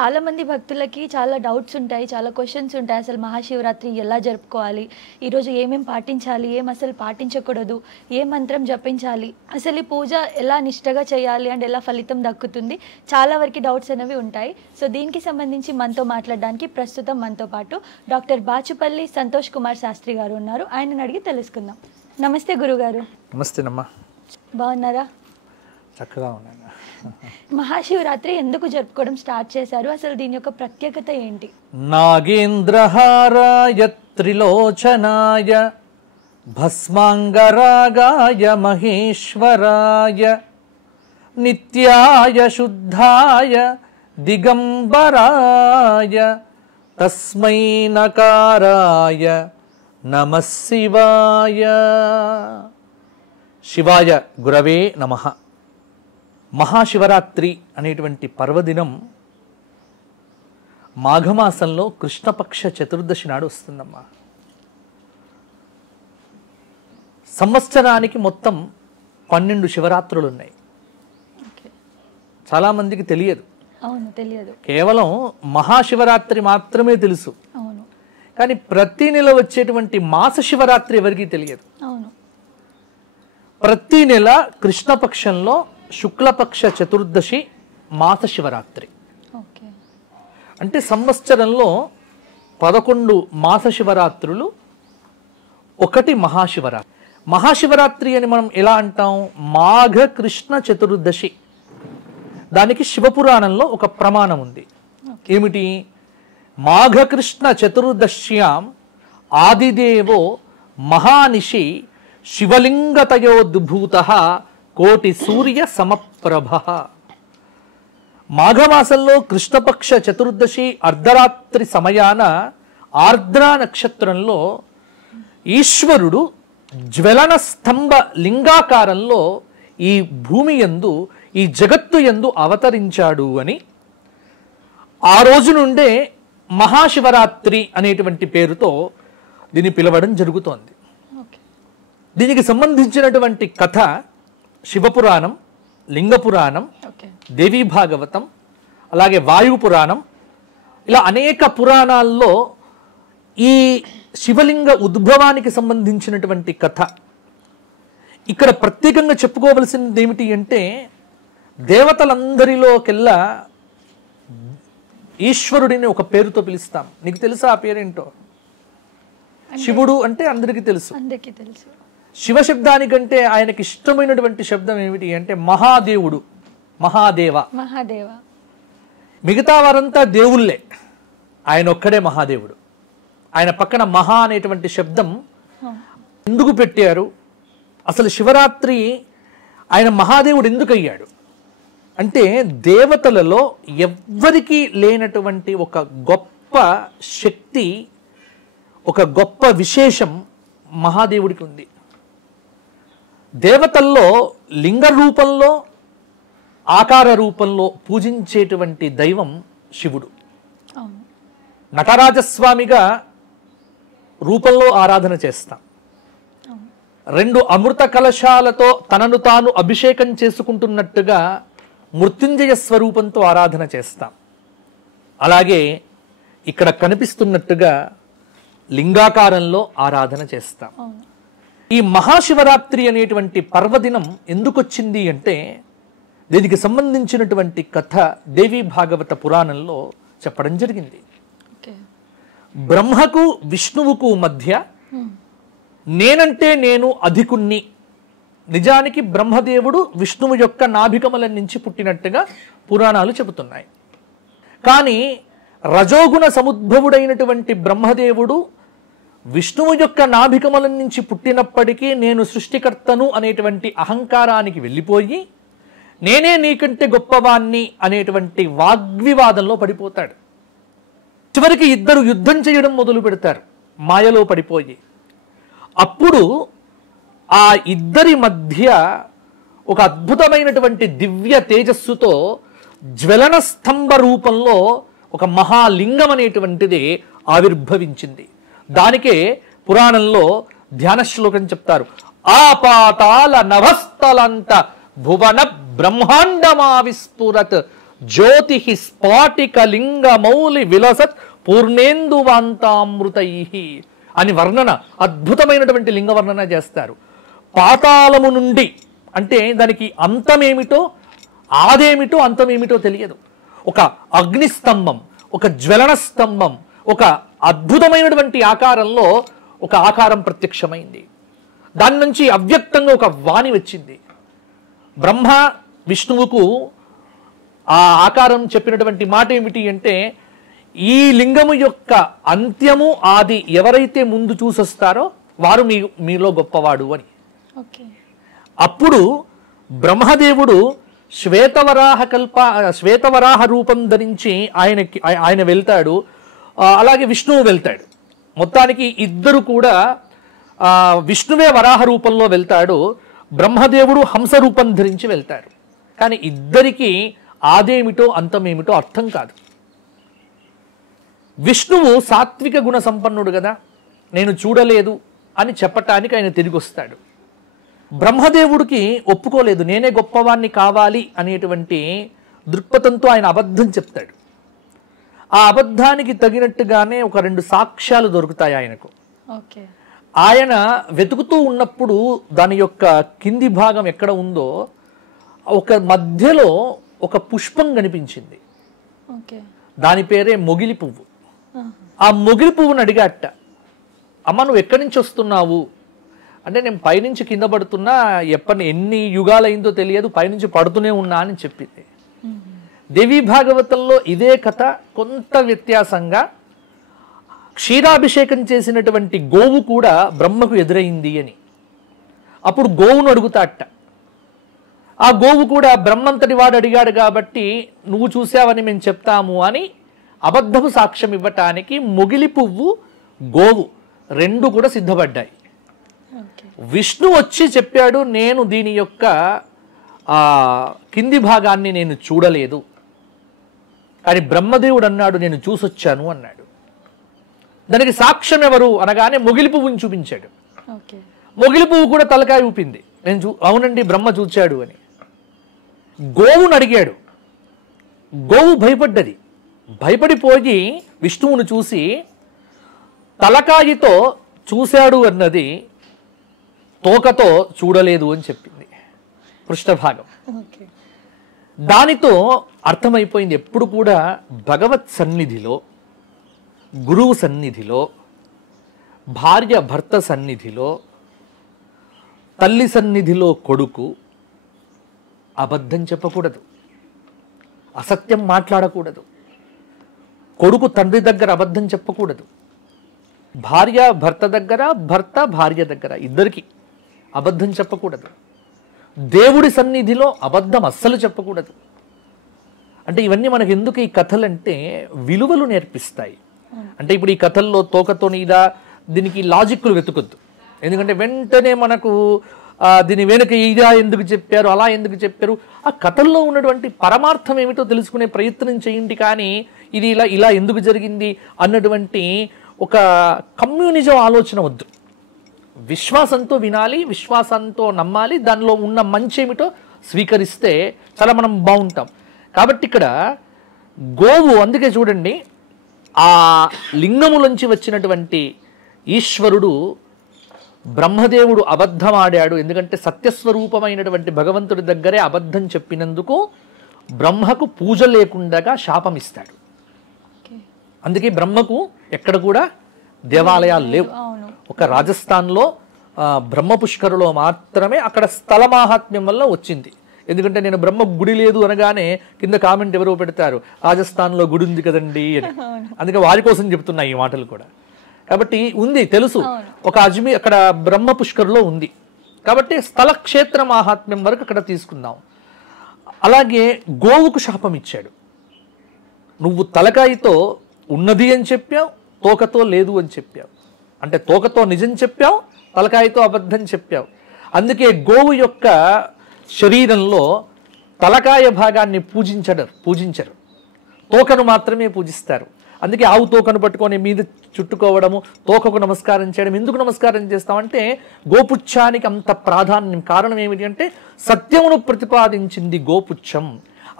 చాలామంది భక్తులకి చాలా డౌట్స్ ఉంటాయి, చాలా క్వశ్చన్స్ ఉంటాయి. అసలు మహాశివరాత్రి ఎలా జరుపుకోవాలి, ఈరోజు ఏమేం పాటించాలి, ఏం అసలు పాటించకూడదు, ఏ మంత్రం జపించాలి, అసలు ఈ పూజ ఎలా నిష్టగా చేయాలి అండ్ ఎలా ఫలితం దక్కుతుంది, చాలా వరకు డౌట్స్ అనేవి ఉంటాయి. సో దీనికి సంబంధించి మనతో మాట్లాడడానికి ప్రస్తుతం మనతో పాటు డాక్టర్ బాచుపల్లి సంతోష్ కుమార్ శాస్త్రి గారు ఉన్నారు. ఆయనను అడిగి తెలుసుకుందాం. నమస్తే గురుగారు. నమస్తే నమ్మా. బాగున్నారా? చక్కగా ఉన్నాను. మహాశివరాత్రి ఎందుకు జరుపుకోవడం స్టార్ట్ చేశారు, అసలు దీని యొక్క ప్రత్యేకత ఏంటి? నాగేంద్రహారాయ త్రిలోచనాయ భస్మాంగరాగాయ మహేశ్వరాయ నిత్యాయ శుద్ధాయ దిగంబరాయ తస్మై నకారాయ నమః శివాయ. శివాయ గురవే నమః. మహాశివరాత్రి అనేటువంటి పర్వదినం మాఘమాసంలో కృష్ణపక్ష చతుర్దశి నాడు వస్తుందమ్మా. సంవత్సరానికి మొత్తం 12 శివరాత్రులు ఉన్నాయి. చాలామందికి తెలియదు. అవును, తెలియదు. కేవలం మహాశివరాత్రి మాత్రమే తెలుసు. అవును. కానీ ప్రతి నెల వచ్చేటువంటి మాస శివరాత్రి ఎవరికీ తెలియదు. అవును. ప్రతి నెల కృష్ణపక్షంలో శుక్లపక్ష చతుర్దశి మాస శివరాత్రి. ఓకే. అంటే సంవత్సరంలో 11 మాస శివరాత్రులు, ఒకటి మహాశివరాత్రి. మహాశివరాత్రి అని మనం ఎలా అంటాం? మాఘ కృష్ణ చతుర్దశి. దానికి శివపురాణంలో ఒక ప్రమాణం ఉంది. ఏమిటి? మాఘకృష్ణ చతుర్దశ్యాం ఆదిదేవో మహానిషి శివలింగతయోద్భూతః కోటి సూర్య సమప్రభ. మాఘమాసంలో కృష్ణపక్ష చతుర్దశి అర్ధరాత్రి సమయాన ఆర్ద్రా నక్షత్రంలో ఈశ్వరుడు జ్వలన స్తంభ లింగాకారంలో ఈ భూమి యందు, ఈ జగత్తు యందు అవతరించాడు అని ఆ రోజు నుండే మహాశివరాత్రి అనేటువంటి పేరుతో దీన్ని పిలవడం జరుగుతోంది. దీనికి సంబంధించినటువంటి కథ శివపురాణం, లింగపురాణం, దేవీ భాగవతం, అలాగే వాయు పురాణం, ఇలా అనేక పురాణాల్లో ఈ శివలింగ ఉద్భవానికి సంబంధించినటువంటి కథ. ఇక్కడ ప్రత్యేకంగా చెప్పుకోవలసింది ఏమిటి అంటే, దేవతలందరిలోకెల్లా ఈశ్వరుడిని ఒక పేరుతో పిలుస్తాం. నీకు తెలుసా ఆ పేరేంటో? శివుడు అంటే అందరికీ తెలుసు. అందరికీ తెలుసు. శివశబ్దానికంటే ఆయనకి ఇష్టమైనటువంటి శబ్దం ఏమిటి అంటే మహాదేవుడు, మహాదేవ. మహాదేవ. మిగతా వారంతా దేవుళ్ళే, ఆయన ఒక్కడే మహాదేవుడు. ఆయన పక్కన మహా అనేటువంటి శబ్దం ఎందుకు పెట్టారు? అసలు శివరాత్రి ఆయన మహాదేవుడు ఎందుకు అయ్యాడు అంటే, దేవతలలో ఎవ్వరికీ లేనటువంటి ఒక గొప్ప శక్తి, ఒక గొప్ప విశేషం మహాదేవుడికి ఉంది. దేవతల్లో లింగ రూపంలో, ఆకార రూపంలో పూజించేటువంటి దైవం శివుడు. నటరాజస్వామిగా రూపంలో ఆరాధన చేస్తాం. 2 అమృత కలశాలతో తనను తాను అభిషేకం చేసుకుంటున్నట్టుగా మృత్యుంజయ స్వరూపంతో ఆరాధన చేస్తాం. అలాగే ఇక్కడ కనిపిస్తున్నట్టుగా లింగాకారంలో ఆరాధన చేస్తాం. ఈ మహాశివరాత్రి అనేటువంటి పర్వదినం ఎందుకు వచ్చింది అంటే, దీనికి సంబంధించినటువంటి కథ దేవీ భాగవత పురాణంలో చెప్పడం జరిగింది. బ్రహ్మకు విష్ణువుకు మధ్య నేనంటే నేను అధికుణ్ణి. నిజానికి బ్రహ్మదేవుడు విష్ణువు యొక్క నాభికమలం నుంచి పుట్టినట్టుగా పురాణాలు చెబుతున్నాయి. కానీ రజోగుణ సముద్భవుడైనటువంటి బ్రహ్మదేవుడు విష్ణువు యొక్క నాభికమలం నుంచి పుట్టినప్పటికీ నేను సృష్టికర్తను అనేటువంటి అహంకారానికి వెళ్ళిపోయి నేనే నీకంటే గొప్పవాణ్ణి అనేటువంటి వాగ్వివాదంలో పడిపోతాడు. చివరికి ఇద్దరు యుద్ధం చేయడం మొదలు పెడతారు మాయలో పడిపోయి. అప్పుడు ఆ ఇద్దరి మధ్య ఒక అద్భుతమైనటువంటి దివ్య తేజస్సుతో జ్వలన స్తంభ రూపంలో ఒక మహాలింగం అనేటువంటిది ఆవిర్భవించింది. దానికే పురాణంలో ధ్యాన శ్లోకం చెప్తారు. ఆపాతాల నభస్థలంత భువన బ్రహ్మాండమా విస్ఫురత్ జ్యోతి స్ఫాటిక లింగ మౌలి విలసత్ పూర్ణేందువాంతామృతై అని వర్ణన, అద్భుతమైనటువంటి లింగ వర్ణన చేస్తారు. పాతాళము నుండి అంటే దానికి అంతమేమిటో, ఆదేమిటో అంతమేమిటో తెలియదు. ఒక అగ్నిస్తంభం, ఒక జ్వలన స్తంభం, ఒక అద్భుతమైనటువంటి ఆకారంలో ఒక ఆకారం ప్రత్యక్షమైంది. దాని నుంచి అవ్యక్తంగా ఒక వాణి వచ్చింది. బ్రహ్మ విష్ణువుకు ఆ ఆకారం చెప్పినటువంటి మాట ఏమిటి అంటే, ఈ లింగము యొక్క అంత్యము ఆది ఎవరైతే ముందు చూసొస్తారో వారు మీలో గొప్పవాడు అని. అప్పుడు బ్రహ్మదేవుడు శ్వేతవరాహ రూపం ధరించి ఆయన వెళ్తాడు. అలాగే విష్ణువు వెళ్తాడు. మొత్తానికి ఇద్దరు కూడా విష్ణువే వరాహ రూపంలో వెళ్తాడు, బ్రహ్మదేవుడు హంస రూపం ధరించి వెళ్తారు. కానీ ఇద్దరికి ఆదేమిటో అంతమేమిటో అర్థం కాదు. విష్ణువు సాత్విక గుణ సంపన్నుడు కదా, నేను చూడలేదు అని చెప్పటానికి ఆయన తిరిగి వస్తాడు. బ్రహ్మదేవుడికి ఒప్పుకోలేదు, నేనే గొప్పవాణ్ణి కావాలి అనేటువంటి దృక్పథంతో ఆయన అబద్ధం చెప్తాడు. ఆ అబద్ధానికి తగినట్టుగానే ఒక 2 సాక్ష్యాలు దొరుకుతాయి ఆయనకు. ఆయన వెతుకుతూ ఉన్నప్పుడు దాని యొక్క కింది భాగం ఎక్కడ ఉందో ఒక మధ్యలో ఒక పుష్పం కనిపించింది. దాని పేరే మొగిలి పువ్వు. ఆ మొగిలి పువ్వుని అడిగాట, అమ్మ నువ్వు ఎక్కడి నుంచి వస్తున్నావు అంటే, నేను పైనుంచి కింద పడుతున్నా, ఎన్ని యుగాలైందో తెలియదు, పైనుంచి పడుతూనే ఉన్నా అని చెప్పింది. దేవీ భాగవతంలో ఇదే కథ కొంత వ్యత్యాసంగా, క్షీరాభిషేకం చేసినటువంటి గోవు కూడా బ్రహ్మకు ఎదురైంది అని. అప్పుడు గోవును అడుగుతాట. ఆ గోవు కూడా బ్రహ్మంతటి వాడు అడిగాడు కాబట్టి నువ్వు చూసావని మేము చెప్తాము అని అబద్ధపు సాక్ష్యం ఇవ్వటానికి మొగిలి పువ్వు, గోవు 2 కూడా సిద్ధపడ్డాయి. విష్ణు వచ్చి చెప్పాడు, నేను దీని యొక్క కింది భాగాన్ని నేను చూడలేదు, కానీ బ్రహ్మదేవుడు అన్నాడు నేను చూసొచ్చాను అన్నాడు. దానికి సాక్ష్యం ఎవరు అనగానే మొగిలి పువ్వుని చూపించాడు. మొగిలి పువ్వు కూడా తలకాయ ఊపింది, అవునండి బ్రహ్మ చూచాడు అని. గోవును అడిగాడు. గోవు భయపడ్డది. భయపడిపోయి విష్ణువును చూసి తలకాయితో చూశాడు అన్నది, తోకతో చూడలేదు అని చెప్పింది పృష్ఠభాగం. దానితో అర్థమైపోయింది, ఎప్పుడు కూడా భగవత్ సన్నిధిలో, గురువు సన్నిధిలో, భార్య భర్త సన్నిధిలో, తల్లి సన్నిధిలో కొడుకు అబద్ధం చెప్పకూడదు, అసత్యం మాట్లాడకూడదు. కొడుకు తండ్రి దగ్గర అబద్ధం చెప్పకూడదు, భార్య భర్త దగ్గర, భర్త భార్య దగ్గర, ఇద్దరికి అబద్ధం చెప్పకూడదు. దేవుడి సన్నిధిలో అబద్ధం అస్సలు చెప్పకూడదు. అంటే ఇవన్నీ మనకు ఎందుకు ఈ కథలంటే విలువలు నేర్పిస్తాయి. అంటే ఇప్పుడు ఈ కథల్లో తోకతో నీదా దీనికి లాజిక్లు వెతుకొద్దు. ఎందుకంటే వెంటనే మనకు దీని వెనుక ఇదా ఎందుకు చెప్పారు, అలా ఎందుకు చెప్పారు, ఆ కథల్లో ఉన్నటువంటి పరమార్థం ఏమిటో తెలుసుకునే ప్రయత్నం చేయండి. కానీ ఇది ఇలా ఎందుకు జరిగింది అన్నటువంటి ఒక కమ్యూనిజం ఆలోచన వద్దు. విశ్వాసంతో వినాలి, విశ్వాసంతో నమ్మాలి, దానిలో ఉన్న మంచి ఏమిటో స్వీకరిస్తే చాలా మనం బాగుంటాం. కాబట్టి ఇక్కడ గోవు, అందుకే చూడండి ఆ లింగములోంచి వచ్చినటువంటి ఈశ్వరుడు బ్రహ్మదేవుడు అబద్ధం ఆడాడు. ఎందుకంటే సత్యస్వరూపమైనటువంటి భగవంతుడి దగ్గరే అబద్ధం చెప్పినందుకు బ్రహ్మకు పూజ లేకుండా శాపం ఇస్తాడు. అందుకే బ్రహ్మకు ఎక్కడ కూడా దేవాలయాలు లేవు. ఒక రాజస్థాన్లో బ్రహ్మ పుష్కరులో మాత్రమే అక్కడ స్థల మాహాత్మ్యం వల్ల వచ్చింది. ఎందుకంటే నేను బ్రహ్మ గుడి లేదు అనగానే కింద కామెంట్ ఎవరో పెడతారు, రాజస్థాన్లో గుడి ఉంది కదండి అని. అందుకే వారి కోసం చెప్తున్నా ఈ మాటలు కూడా. కాబట్టి ఉంది తెలుసు, ఒక అజ్మీర్ అక్కడ బ్రహ్మ పుష్కరులో ఉంది కాబట్టి స్థల క్షేత్ర మాహాత్మ్యం వరకు అక్కడ తీసుకుందాం. అలాగే గోవుకు శాపం ఇచ్చాడు. నువ్వు తలకాయతో ఉన్నది అని చెప్పావు, తోకతో లేదు అని చెప్పావు. అంటే తోకతో నిజం చెప్పావు, తలకాయతో అబద్ధం చెప్పావు. అందుకే గోవు యొక్క శరీరంలో తలకాయ భాగాన్ని పూజించరు, తోకను మాత్రమే పూజిస్తారు. అందుకే ఆవు తోకను పట్టుకొని మీద చుట్టుకోవడము, తోకకు నమస్కారం చేయడం. ఎందుకు నమస్కారం చేస్తామంటే గోపుచ్ఛానికి అంత ప్రాధాన్యం. కారణం ఏమిటి అంటే సత్యమును ప్రతిపాదించింది గోపుచ్చం.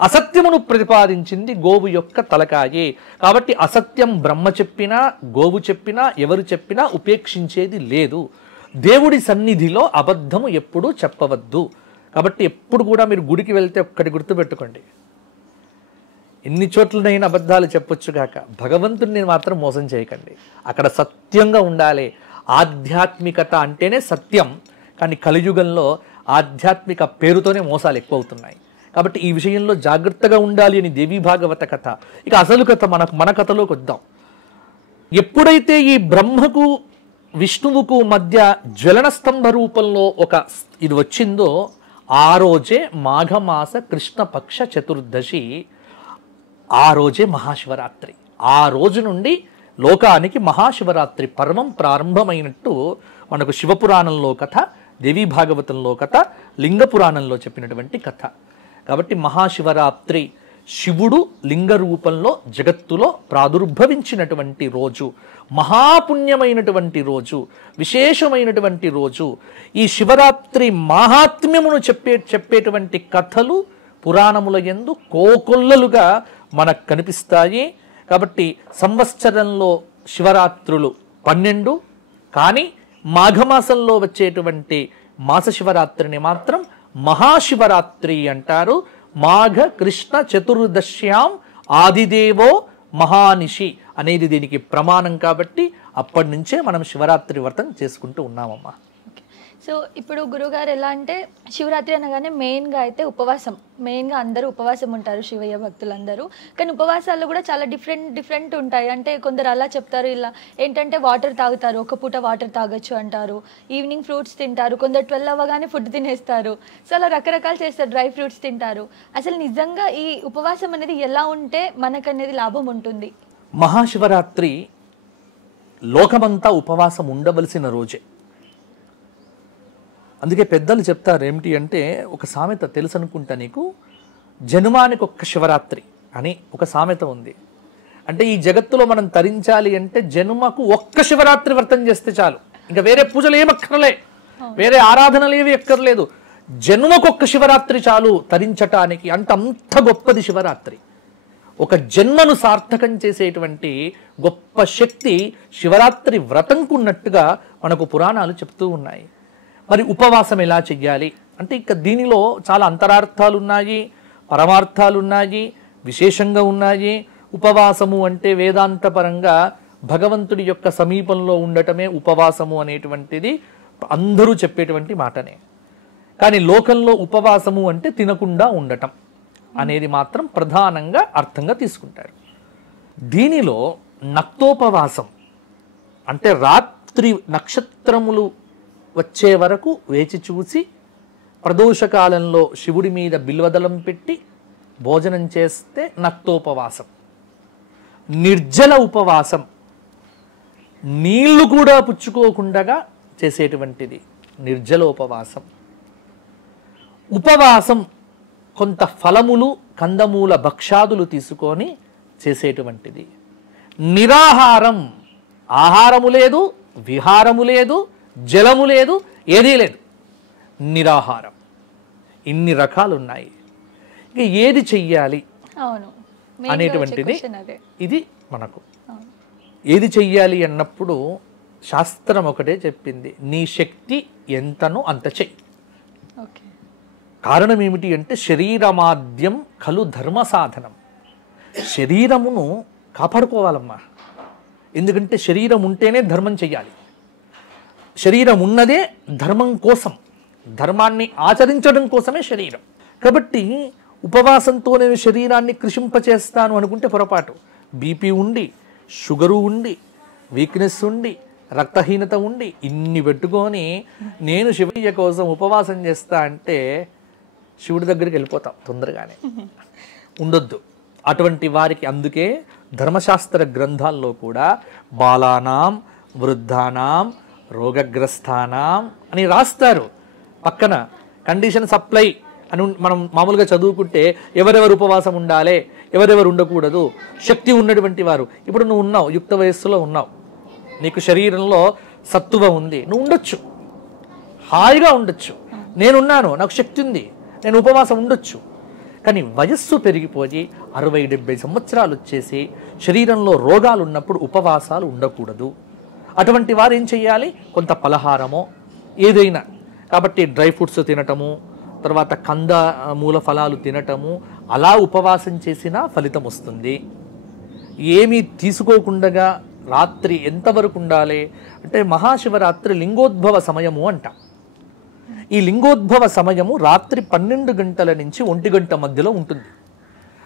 ఆ అసత్యమును ప్రతిపాదించింది గోవు యొక్క తలకాయే. కాబట్టి అసత్యం బ్రహ్మ చెప్పినా, గోవు చెప్పినా, ఎవరు చెప్పినా ఉపేక్షించేది లేదు. దేవుడి సన్నిధిలో అబద్ధము ఎప్పుడూ చెప్పవద్దు. కాబట్టి ఎప్పుడు కూడా మీరు గుడికి వెళ్తే ఒక్కటి గుర్తుపెట్టుకోండి, ఎన్ని చోట్లనైనా అబద్ధాలు చెప్పొచ్చు కాక భగవంతుడిని మాత్రం మోసం చేయకండి. అక్కడ సత్యంగా ఉండాలి. ఆధ్యాత్మికత అంటేనే సత్యం. కానీ కలియుగంలో ఆధ్యాత్మిక పేరుతోనే మోసాలు ఎక్కువ అవుతున్నాయి. కాబట్టి ఈ విషయంలో జాగ్రత్తగా ఉండాలి అని దేవీ భాగవత కథ. ఇక అసలు కథ మన కథలోకి వద్దాం. ఎప్పుడైతే ఈ బ్రహ్మకు విష్ణువుకు మధ్య జ్వలన స్తంభ రూపంలో ఇది వచ్చిందో, ఆ రోజే మాఘమాస కృష్ణపక్ష చతుర్దశి, ఆ రోజే మహాశివరాత్రి. ఆ రోజు నుండి లోకానికి మహాశివరాత్రి పర్వం ప్రారంభమైనట్టు మనకు శివపురాణంలో కథ, దేవీ భాగవతంలో కథ, లింగ పురాణంలో చెప్పినటువంటి కథ. కాబట్టి మహాశివరాత్రి శివుడు లింగ రూపంలో జగత్తులో ప్రాదుర్భవించినటువంటి రోజు, మహాపుణ్యమైనటువంటి రోజు, విశేషమైనటువంటి రోజు. ఈ శివరాత్రి మాహాత్మ్యమును చెప్పేటువంటి కథలు పురాణముల యందు కోకొల్లలుగా మనకు కనిపిస్తాయి. కాబట్టి సంవత్సరంలో శివరాత్రులు 12, కానీ మాఘమాసంలో వచ్చేటువంటి మాస శివరాత్రిని మాత్రం మహాశివరాత్రి అంటారు. మాఘ కృష్ణ చతుర్దశ్యాం ఆదిదేవో మహానిషి అనేది దీనికి ప్రమాణం. కాబట్టి అప్పటి నుంచే మనం శివరాత్రి వ్రతం చేసుకుంటూ ఉన్నామమ్మా. సో ఇప్పుడు గురుగారు ఎలా అంటే శివరాత్రి అనగానే మెయిన్గా అయితే ఉపవాసం, మెయిన్గా అందరూ ఉపవాసం ఉంటారు శివయ్య భక్తులందరూ. కానీ ఉపవాసాలు కూడా చాలా డిఫరెంట్ ఉంటాయి. అంటే కొందరు అలా చెప్తారు, ఇలా ఏంటంటే వాటర్ తాగుతారు, ఒక పూట వాటర్ తాగొచ్చు అంటారు, ఈవినింగ్ ఫ్రూట్స్ తింటారు, కొందరు 12 అవ్వగానే ఫుడ్ తినేస్తారు. సో అలా రకరకాలు చేస్తారు, డ్రై ఫ్రూట్స్ తింటారు. అసలు నిజంగా ఈ ఉపవాసం అనేది ఎలా ఉంటే మనకనేది లాభం ఉంటుంది? మహాశివరాత్రి లోకమంతా ఉపవాసం ఉండవలసిన రోజే. అందుకే పెద్దలు చెప్తారు ఏమిటి అంటే, ఒక సామెత తెలుసు అనుకుంటా నీకు, జన్మానికి ఒక్క శివరాత్రి అని ఒక సామెత ఉంది. అంటే ఈ జగత్తులో మనం తరించాలి అంటే జన్మకు ఒక్క శివరాత్రి వ్రతం చేస్తే చాలు, ఇంకా వేరే పూజలు ఏమక్కర్లే, వేరే ఆరాధనలు ఏవి ఎక్కర్లేదు. జన్మకు ఒక్క శివరాత్రి చాలు తరించటానికి. అంటే అంత గొప్పది శివరాత్రి. ఒక జన్మను సార్థకం చేసేటువంటి గొప్ప శక్తి శివరాత్రి వ్రతంకు ఉన్నట్టుగా మనకు పురాణాలు చెప్తూ ఉన్నాయి. మరి ఉపవాసం ఎలా చెయ్యాలి అంటే, ఇక దీనిలో చాలా అంతరార్థాలు ఉన్నాయి, పరమార్థాలు ఉన్నాయి, విశేషంగా ఉన్నాయి. ఉపవాసము అంటే వేదాంతపరంగా భగవంతుడి యొక్క సమీపంలో ఉండటమే ఉపవాసము అనేటువంటిది అందరూ చెప్పేటువంటి మాటనే. కానీ లోకంలో ఉపవాసము అంటే తినకుండా ఉండటం అనేది మాత్రం ప్రధానంగా అర్థంగా తీసుకుంటారు. దీనిలో నక్తోపవాసం అంటే రాత్రి నక్షత్రములు వచ్చే వరకు వేచి చూసి ప్రదోషకాలంలో శివుడి మీద బిల్వదళం పెట్టి భోజనం చేస్తే నక్తోపవాసం. నిర్జల ఉపవాసం, నీళ్లు కూడా పుచ్చుకోకుండా చేసేటువంటిది నిర్జలోపవాసం. ఉపవాసం కొంత ఫలములు, కందమూల భక్ష్యాదులు తీసుకొని చేసేటువంటిది. నిరాహారం, ఆహారము లేదు, విహారము లేదు, జలము లేదు, ఏదీ లేదు, నిరాహారం. ఇన్ని రకాలు ఉన్నాయి. ఇక ఏది చెయ్యాలి అనేటువంటిది ఇది మనకు. ఏది చెయ్యాలి అన్నప్పుడు శాస్త్రం ఒకటే చెప్పింది, నీ శక్తి ఎంతనో అంత చెయ్యి. కారణం ఏమిటి అంటే, శరీరమాద్యం ఖలు ధర్మ సాధనం. శరీరమును కాపాడుకోవాలమ్మా. ఎందుకంటే శరీరం ఉంటేనే ధర్మం చెయ్యాలి. శరీరం ఉన్నదే ధర్మం కోసం, ధర్మాన్ని ఆచరించడం కోసమే శరీరం. కాబట్టి ఉపవాసంతో నేను శరీరాన్ని కృషింపచేస్తాను అనుకుంటే పొరపాటు. బీపీ ఉండి, షుగరు ఉండి, వీక్నెస్ ఉండి, రక్తహీనత ఉండి, ఇన్ని పెట్టుకొని నేను శివయ్య కోసం ఉపవాసం చేస్తా అంటే శివుడి దగ్గరికి వెళ్ళిపోతాం తొందరగానే. ఉండొద్దు అటువంటి వారికి. అందుకే ధర్మశాస్త్ర గ్రంథాల్లో కూడా బాలానాం, వృద్ధానాం, రోగగ్రస్తానాం అని రాస్తారు. పక్కన కండిషన్ సప్లై అని మనం మామూలుగా చదువుకుంటే ఎవరెవరు ఉపవాసం ఉండాలి, ఎవరెవరు ఉండకూడదు, శక్తి ఉన్నటువంటి వారు. ఇప్పుడు నువ్వు ఉన్నావు, యుక్త వయస్సులో ఉన్నావు, నీకు శరీరంలో సత్తువ ఉంది, నువ్వు ఉండొచ్చు, హాయిగా ఉండొచ్చు. నేనున్నాను, నాకు శక్తి ఉంది, నేను ఉపవాసం ఉండొచ్చు. కానీ వయస్సు పెరిగిపోయి 60-70 సంవత్సరాలు వచ్చేసి శరీరంలో రోగాలు ఉన్నప్పుడు ఉపవాసాలు ఉండకూడదు. అటువంటి వారు ఏం చేయాలి? కొంత పలహారమో ఏదైనా, కాబట్టి డ్రై ఫ్రూట్స్ తినటము, తర్వాత కంద మూల ఫలాలు తినటము, అలా ఉపవాసం చేసినా ఫలితం వస్తుంది. ఏమీ తీసుకోకుండా రాత్రి ఎంతవరకు ఉండాలి అంటే మహాశివరాత్రి లింగోద్భవ సమయము అంట. ఈ లింగోద్భవ సమయము రాత్రి 12 గంటల నుంచి 1 గంట మధ్యలో ఉంటుంది.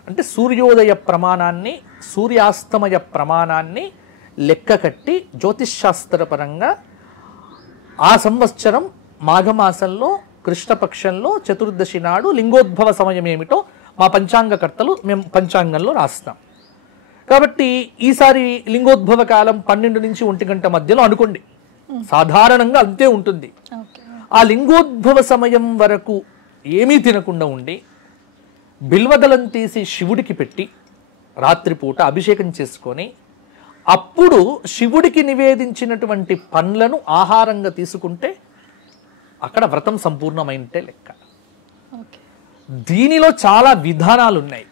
అంటే సూర్యోదయ ప్రమాణాన్ని సూర్యాస్తమయ ప్రమాణాన్ని లెక్క కట్టి జ్యోతిష్శాస్త్రపరంగా ఆ సంవత్సరం మాఘమాసంలో కృష్ణపక్షంలో చతుర్దశి నాడు లింగోద్భవ సమయం ఏమిటో మా పంచాంగకర్తలు మేము పంచాంగంలో రాస్తాం. కాబట్టి ఈసారి లింగోద్భవ కాలం 12 నుంచి 1 గంట మధ్యలో అనుకోండి, సాధారణంగా అంతే ఉంటుంది. ఆ లింగోద్భవ సమయం వరకు ఏమీ తినకుండా ఉండి బిల్వదలం తీసి శివుడికి పెట్టి రాత్రిపూట అభిషేకం చేసుకొని అప్పుడు శివుడికి నివేదించినటువంటి పండ్లను ఆహారంగా తీసుకుంటే అక్కడ వ్రతం సంపూర్ణమైంటే లెక్క. దీనిలో చాలా విధానాలు ఉన్నాయి.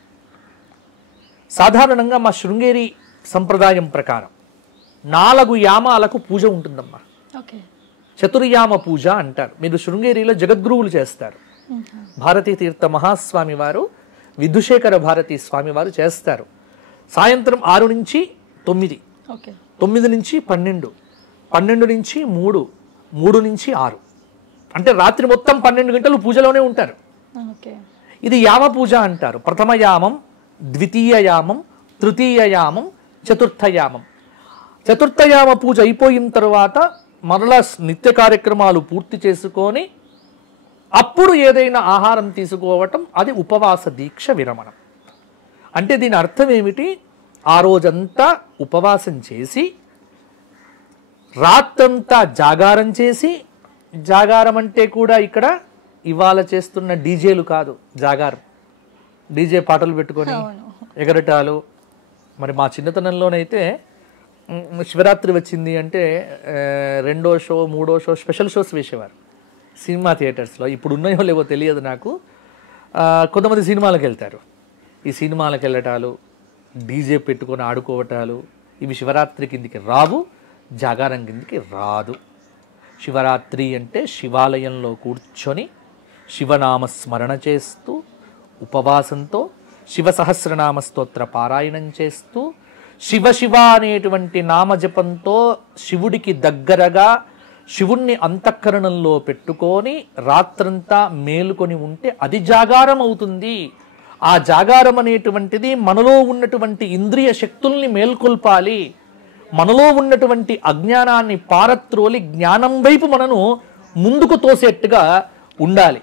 సాధారణంగా మా శృంగేరి సంప్రదాయం ప్రకారం 4 యామాలకు పూజ ఉంటుందమ్మా. చతుర్యామ పూజ అంటారు. మీరు శృంగేరిలో జగద్గురువులు చేస్తారు. భారతీ తీర్థ మహాస్వామి వారు, విధుశేఖర భారతీ స్వామి వారు చేస్తారు. సాయంత్రం 6 నుంచి 9, 9 నుంచి 12, 12 నుంచి 3, 3 నుంచి 6, అంటే రాత్రి మొత్తం 12 గంటలు పూజలోనే ఉంటారు. ఇది యామ పూజ అంటారు. ప్రథమ యామం, ద్వితీయ యామం, తృతీయ యామం, చతుర్థ యామం. చతుర్థయామ పూజ అయిపోయిన తర్వాత మరలా నిత్య కార్యక్రమాలు పూర్తి చేసుకొని అప్పుడు ఏదైనా ఆహారం తీసుకోవటం, అది ఉపవాస దీక్ష విరమణం. అంటే దీని అర్థం ఏమిటి? ఆ రోజంతా ఉపవాసం చేసి రాత్రంతా జాగారం చేసి, జాగారం అంటే కూడా ఇక్కడ ఇవాళ చేస్తున్న డీజేలు కాదు, జాగారం డీజే పాటలు పెట్టుకొని ఎగరటాలు. మరి మా చిన్నతనంలోనైతే శివరాత్రి వచ్చింది అంటే 2వ షో 3వ షో స్పెషల్ షోస్ వేసేవారు సినిమా థియేటర్స్లో. ఇప్పుడు ఉన్నాయో లేవో తెలియదు నాకు. కొంతమంది సినిమాలకు వెళ్తారు. ఈ సినిమాలకు వెళ్ళటాలు, డీజే పెట్టుకొని ఆడుకోవటాలు, ఇవి శివరాత్రి కిందికి రావు, జాగారం కిందికి రాదు. శివరాత్రి అంటే శివాలయంలో కూర్చొని శివనామ స్మరణ చేస్తూ ఉపవాసంతో శివ సహస్రనామ స్తోత్ర పారాయణం చేస్తూ శివ శివ అనేటువంటి నామజపంతో శివుడికి దగ్గరగా శివుణ్ణి అంతఃకరణంలో పెట్టుకొని రాత్రంతా మేలుకొని ఉంటే అది జాగారం అవుతుంది. ఆ జాగారం అనేటువంటిది మనలో ఉన్నటువంటి ఇంద్రియ శక్తుల్ని మేల్కొల్పాలి, మనలో ఉన్నటువంటి అజ్ఞానాన్ని పారత్రోలి జ్ఞానం వైపు మనను ముందుకు తోసేట్టుగా ఉండాలి.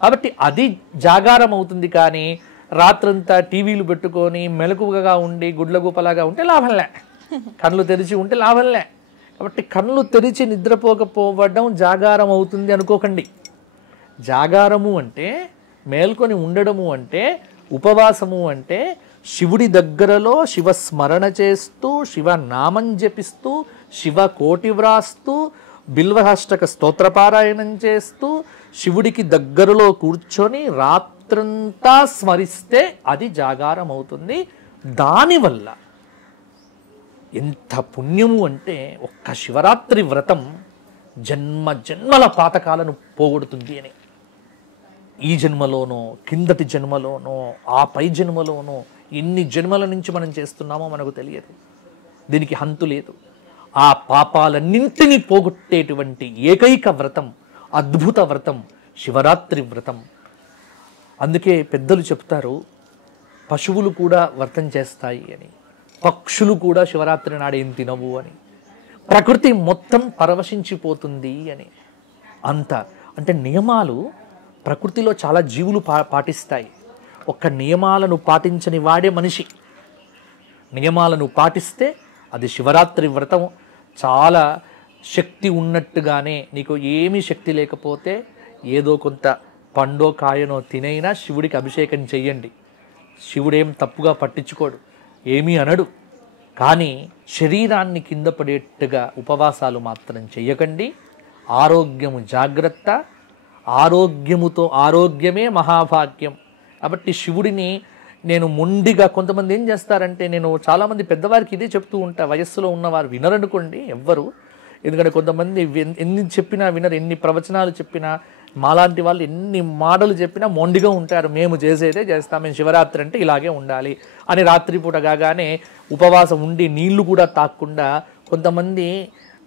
కాబట్టి అది జాగారం అవుతుంది. కానీ రాత్రంతా టీవీలు పెట్టుకొని మెలకువగా ఉండి గుడ్లగూపలాగా ఉంటే లాభంలే, కళ్ళు తెరిచి ఉంటే లాభంలే. కాబట్టి కళ్ళు తెరిచి నిద్రపోకపోవడం జాగారం అవుతుంది అనుకోకండి. జాగారము అంటే మేల్కొని ఉండడము అంటే ఉపవాసము అంటే శివుడి దగ్గరలో శివస్మరణ చేస్తూ శివనామం జపిస్తూ శివ కోటి వ్రాస్తూ బిల్వహాష్టక స్తోత్రపారాయణం చేస్తూ శివుడికి దగ్గరలో కూర్చొని రాత్రంతా స్మరిస్తే అది జాగారం అవుతుంది. దానివల్ల ఎంత పుణ్యము అంటే ఒక్క శివరాత్రి వ్రతం జన్మ జన్మల పాతకాలను పోగొడుతుంది అని. ఈ జన్మలోనో కిందటి జన్మలోనో ఆ పై జన్మలోనో ఎన్ని జన్మల నుంచి మనం చేస్తున్నామో మనకు తెలియదు. దీనికి హంతు లేదు. ఆ పాపాలన్నింటినీ పోగొట్టేటువంటి ఏకైక వ్రతం, అద్భుత వ్రతం శివరాత్రి వ్రతం. అందుకే పెద్దలు చెప్తారు, పశువులు కూడా వ్రతం చేస్తాయి అని, పక్షులు కూడా శివరాత్రి నాడు ఏం తినవు అని, ప్రకృతి మొత్తం పరవశించిపోతుంది అని. అంత అంటే నియమాలు ప్రకృతిలో చాలా జీవులు పాటిస్తాయి. ఒక్క నియమాలను పాటించని వాడే మనిషి. నియమాలను పాటిస్తే అది శివరాత్రి వ్రతం. చాలా శక్తి ఉన్నట్టుగానే నీకు ఏమీ శక్తి లేకపోతే ఏదో కొంత పండో కాయనో తినైనా శివుడికి అభిషేకం చెయ్యండి. శివుడేం తప్పుగా పట్టించుకోడు, ఏమీ అనడు. కానీ శరీరాన్ని కింద పడేట్టుగా ఉపవాసాలు మాత్రం చెయ్యకండి. ఆరోగ్యము జాగ్రత్త. ఆరోగ్యముతో ఆరోగ్యమే మహాభాగ్యం. కాబట్టి శివుడిని నేను మొండిగా, కొంతమంది ఏం చేస్తారంటే, నేను చాలామంది పెద్దవారికి ఇదే చెప్తూ ఉంటా, వయస్సులో ఉన్నవారు వినరనుకోండి ఎవ్వరు, ఎందుకంటే కొంతమంది ఎన్ని చెప్పినా వినరు, ఎన్ని ప్రవచనాలు చెప్పినా, మాలాంటి వాళ్ళు ఎన్ని మాటలు చెప్పినా మొండిగా ఉంటారు. మేము చేసేదే చేస్తాం, మేము శివరాత్రి అంటే ఇలాగే ఉండాలి అని రాత్రిపూట కాగానే ఉపవాసం ఉండి నీళ్లు కూడా తాక్కుండా, కొంతమంది